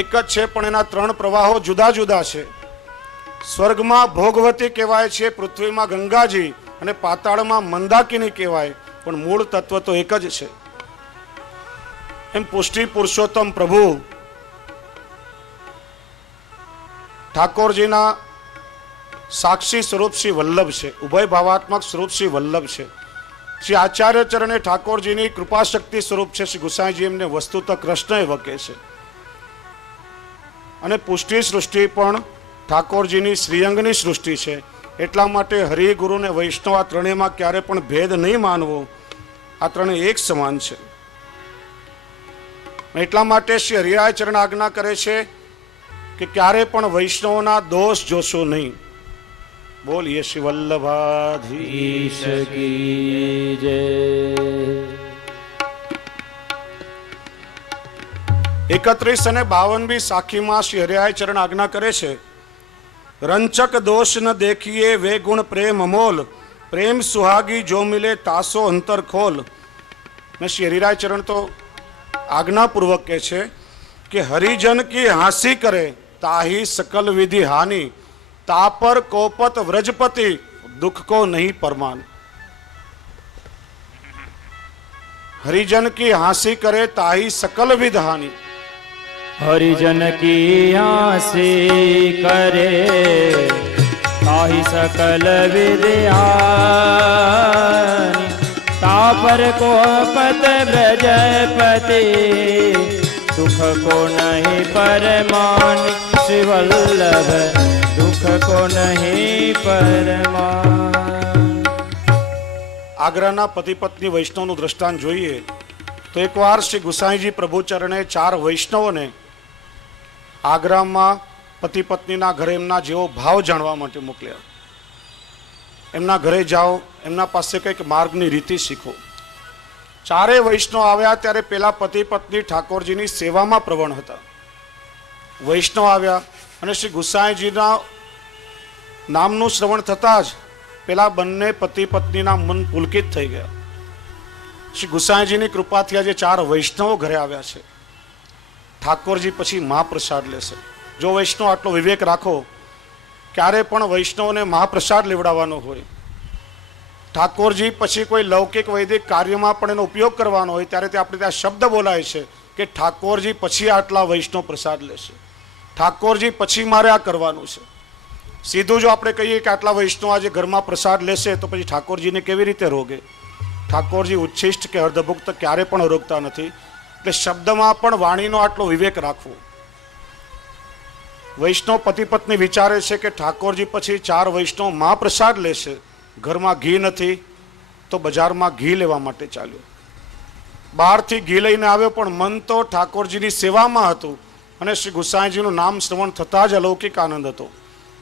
એક જ છે પણ એના ત્રણ પ્રવાહો જુદા જુદા છે. સ્વર્ગમાં ભોગવતી કહેવાય છે, પૃથ્વીમાં ગંગાજી અને પાતાળમાં મંદાકિની કહેવાય, પણ મૂળ તત્વ તો એક જ છે. એમ પુષ્ટિ પુરુષોત્તમ પ્રભુ ઠાકોરજીના સાક્ષી સ્વરૂપ શ્રી વલ્લભ છે, ઉભય ભાવાત્મક સ્વરૂપ શ્રી વલ્લભ છે. શ્રી આચાર્ય ચરણે ઠાકોરજીની કૃપા શક્તિ સ્વરૂપ છે. શ્રી ગુસાઈજી એમને વસ્તુતઃ કૃષ્ણ એ વકે છે. અને પુષ્ટિ સૃષ્ટિ પણ ઠાકોરજીની શ્રીઅંગની સૃષ્ટિ છે. એટલા માટે હરિ ગુરુ ને વૈષ્ણવ આ ત્રણેયમાં ક્યારે પણ ભેદ નહીં માનવો. આ ત્રણેય એક સમાન છે. એટલા માટે શ્રી હરિરાય ચરણ આજ્ઞા કરે છે કે ક્યારે પણ વૈષ્ણવના દોષ જોશો નહીં. બોલીએ શ્રી વલ્લભાધીશ ईश की जय 31 અને 52મી સાખીમાં શ્રી હરિરાય ચરણ આજ્ઞા કરે છે, રંચક દોષ ન દેખીએ વે ગુણ પ્રેમ અમોલ, પ્રેમ સુહાગી જો મિલે તાસો અંતર ખોલ. ને શ્રી હરિરાય ચરણ તો આજ્ઞાપૂર્વક કહે છે કે હરિજન કી હાંસી કરે તાહી સકલ વિધિ હાનિ, તાપર કોપત વ્રજપતિ દુઃખ કો નહીં પરમાન. હરિજન કી હાંસી કરે તાહી સકલ વિધ હાનિ. हरिजन की हंसी करे ताहि सकल विद्यानि, तापर को पत ब्रजपति दुख को नहीं परमान. श्री वल्लभ दुख को नहीं परमान. આગ્રાના પતિ પત્ની વૈષ્ણવનું દ્રષ્ટાંત જોઈએ તો એકવાર શ્રી ગુસાઈજી પ્રભુ ચરણે 4 વૈષ્ણવોને આગ્રામાં પતિ પત્નીના ઘરે એમના જેવો ભાવ જાણવા માટે મોકલ્યા. એમના ઘરે જાઓ, એમના પાસે કંઈક માર્ગની રીતિ શીખો. 4 વૈષ્ણવ આવ્યા ત્યારે પેલા પતિ પત્ની ઠાકોરજીની સેવામાં પ્રવણ હતા. વૈષ્ણવ આવ્યા અને શ્રી ગુસાઈજીના નામનું શ્રવણ થતાં જ પેલા બંને પતિ પત્નીના મન પુલકિત થઈ ગયા. શ્રી ગુસાઈજીની કૃપાથી આજે 4 વૈષ્ણવો ઘરે આવ્યા છે. ઠાકોરજી પછી મહાપ્રસાદ લેશે. જો વૈષ્ણવ આટલો વિવેક રાખો, ક્યારે પણ વૈષ્ણવને મહાપ્રસાદ લેવડાવવાનો હોય, ઠાકોરજી પછી કોઈ લૌકિક વૈદિક કાર્યમાં પણ એનો ઉપયોગ કરવાનો હોય ત્યારે તે આપણે ત્યાં શબ્દ બોલાય છે કે ઠાકોરજી પછી આટલા વૈષ્ણવ પ્રસાદ લેશે, ઠાકોરજી પછી મારે આ કરવાનું છે. સીધું જો આપણે કહીએ કે આટલા વૈષ્ણવ આજે ઘરમાં પ્રસાદ લેશે તો પછી ઠાકોરજીને કેવી રીતે રોગે? ઠાકોરજી ઉચ્છિષ્ટ કે અર્ધભુક્ત ક્યારે પણ રોકતા નથી. એટલે શબ્દમાં પણ વાણીનો આટલો વિવેક રાખવો. વૈષ્ણવ પતિ પત્ની વિચારે છે કે ઠાકોરજી પછી 4 વૈષ્ણવ મહાપ્રસાદ લેશે, ઘરમાં ઘી નથી તો બજારમાં ઘી લેવા માટે ચાલ્યો. બહારથી ઘી લઈને આવ્યો પણ મન તો ઠાકોરજીની સેવામાં હતું અને શ્રી ગુસાઈજીનું નામ શ્રવણ થતાં જ અલૌકિક આનંદ હતો.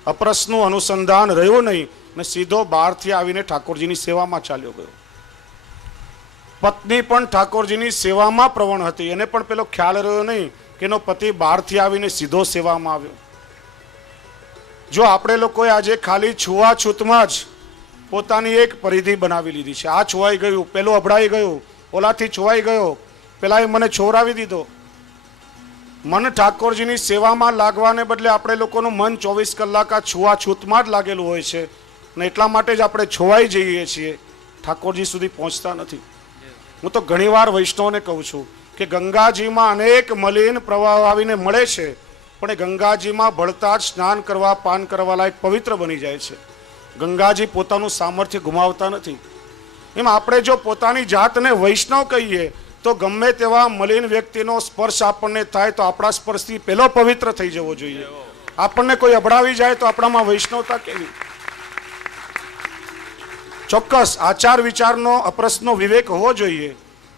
અપરસનું અનુસંધાન રહ્યું નહીં અને સીધો બહારથી આવીને ઠાકોરજીની સેવામાં ચાલ્યો ગયો. પત્ની પણ ઠાકોરજીની સેવામાં પ્રવણ હતી, એને પણ પેલો ખ્યાલ રહ્યો નહીં કે એનો પતિ બહારથી આવીને સીધો સેવામાં આવ્યો. જો આપણે લોકોએ આજે ખાલી છૂવાછૂતમાં જ પોતાની એક પરિધિ બનાવી લીધી છે, આ છોવાઈ ગયું, પેલું અભડાઈ ગયું, ઓલાથી છોવાઈ ગયો, પેલાએ મને છોરાવી દીધો. મન ઠાકોરજીની સેવામાં લાગવાને બદલે આપણે લોકોનું મન 24 કલાક આ છૂવાછૂતમાં જ લાગેલું હોય છે અને એટલા માટે જ આપણે છોવાઈ જઈએ છીએ, ઠાકોરજી સુધી પહોંચતા નથી. હું તો ઘણીવાર વૈષ્ણવને કહું છું કે ગંગાજીમાં અનેક મલિન પ્રવાહ આવીને મળે છે પણ એ ગંગાજીમાં ભળતા જ સ્નાન કરવા પાન કરવા લાયક પવિત્ર બની જાય છે. ગંગાજી પોતાનું સામર્થ્ય ગુમાવતા નથી. એમ આપણે જો પોતાની જાતને વૈષ્ણવ કહીએ તો ગમે તેવા મલિન વ્યક્તિનો સ્પર્શ આપણને થાય તો આપણા સ્પર્શથી પેલો પવિત્ર થઈ જવો જોઈએ. આપણને કોઈ અભડાવી જાય તો આપણામાં વૈષ્ણવતા કેવી? ચોક્કસ આચાર વિચારનો અપ્રસનો વિવેક હોવો જોઈએ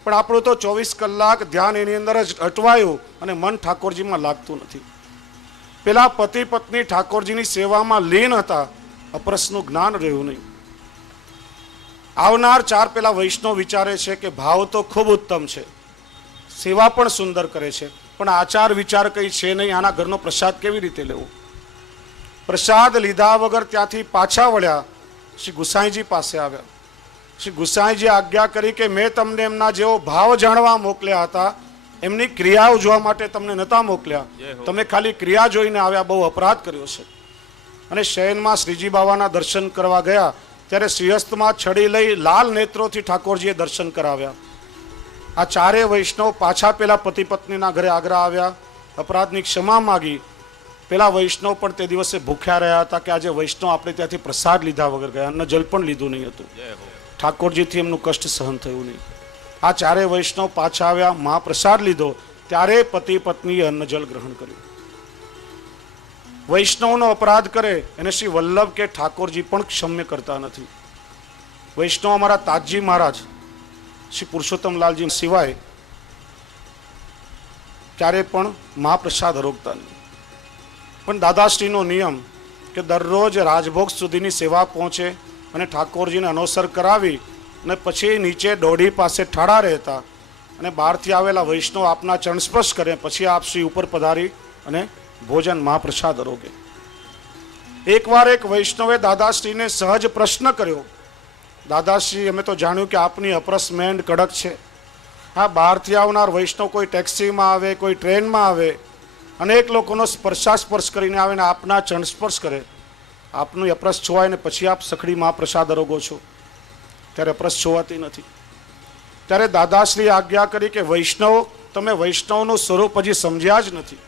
પણ આપણું તો 24 કલાક ધ્યાન એની અંદર જ અટવાયું અને મન ઠાકોરજીમાં લાગતું નથી. પેલા પતિ પત્ની ઠાકોરજીની સેવામાં લીન હતા, અપ્રસનું જ્ઞાન રહ્યું નહીં. આવનાર 4 પેલા વૈષ્ણવ વિચારે છે કે ભાવ તો ખૂબ ઉત્તમ છે, સેવા પણ સુંદર કરે છે પણ આચાર વિચાર કંઈ છે નહીં, આના ઘરનો પ્રસાદ કેવી રીતે લેવો? પ્રસાદ લીધા વગર ત્યાંથી પાછા વળ્યા, શ્રી ગુસાઈજી પાસે આવ્યા. શ્રી ગુસાઈજી આજ્ઞા કરી કે મેં તમને એમના જેવો ભાવ જાણવા મોકલ્યા હતા, એમની ક્રિયાઓ જોવા માટે તમને નહોતા મોકલ્યા. તમે ખાલી ક્રિયા જોઈને આવ્યા, બહુ અપરાધ કર્યો છે. અને શયનમાં શ્રીજી બાવાના દર્શન કરવા ગયા ત્યારે શ્રીહસ્તમાં છડી લઈ લાલ નેત્રોથી ઠાકોરજીએ દર્શન કરાવ્યા. આ 4 વૈષ્ણવ પાછા પેલા પતિ પત્નીના ઘરે આગ્રા આવ્યા, અપરાધની ક્ષમા માગી. પેલા વૈષ્ણવ પણ તે દિવસે ભૂખ્યા રહ્યા હતા કે આજે વૈષ્ણવ આપણે ત્યાંથી પ્રસાદ લીધા વગર ગયા, અન્ન જલ પણ લીધું નહીં હતું. ઠાકોરજીથી એમનું કષ્ટ સહન થયું નહીં. આ 4 વૈષ્ણવ પાછા આવ્યા, મહાપ્રસાદ લીધો, ત્યારે પતિ પત્નીએ અન્ન જલ ગ્રહણ કર્યું. વૈષ્ણવનો અપરાધ કરે એને શ્રી વલ્લભ કે ઠાકોરજી પણ ક્ષમ્ય કરતા નથી. વૈષ્ણવ અમારા તાજજી મહારાજ શ્રી પુરુષોત્તમલાલજી સિવાય ક્યારે પણ મહાપ્રસાદ આરોગતા નહીં. પણ દાદાશ્રીનો નિયમ કે દરરોજ રાજભોગ સુધીની સેવા પહોંચે અને ઠાકોરજીને અનોસર કરાવી અને પછી નીચે દોઢી પાસે ઠાડા રહેતા અને બહારથી આવેલા વૈષ્ણવ આપના ચરણ સ્પર્શ કરે પછી આપ શ્રી ઉપર પધારી અને ભોજન મહાપ્રસાદ આરોગે. એકવાર એક વૈષ્ણવે દાદાશ્રીને સહજ પ્રશ્ન કર્યો, દાદાશ્રી અમે તો જાણ્યું કે આપની અપરસ મેન્ડ કડક છે, હા બહારથી આવનાર વૈષ્ણવ કોઈ ટેક્સીમાં આવે કોઈ ટ્રેનમાં આવે અનેક લોકોનો સ્પર્શાસ્પર્શ કરીને આવે ને આપના ચરણ સ્પર્શ કરે, આપનું અપરસ છોવાય ને પછી આપ સખડી મહાપ્રસાદ આરોગો છો, ત્યારે અપરસ છોવાતી નથી. ત્યારે દાદાશ્રી આજ્ઞા કરી કે વૈષ્ણવ તમે વૈષ્ણવનું સ્વરૂપ હજી સમજ્યા જ નથી.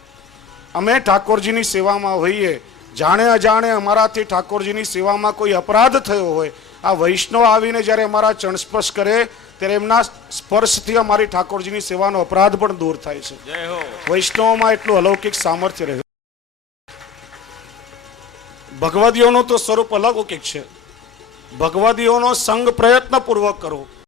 અમે ઠાકોરજીની સેવામાં હોઈએ, જાણે અજાણે અમારાથી ઠાકોરજીની સેવામાં કોઈ અપરાધ થયો હોય, આ વૈષ્ણવ આવીને જ્યારે અમારા ચરણ સ્પર્શ કરે ત્યારે એમના સ્પર્શથી અમારી ઠાકોરજીની સેવાનો અપરાધ પણ દૂર થાય છે. વૈષ્ણવમાં એટલું અલૌકિક સામર્થ્ય રહ્યું. ભગવદીઓનું તો સ્વરૂપ અલૌકિક છે. ભગવદીઓનો સંગ પ્રયત્નપૂર્વક કરો,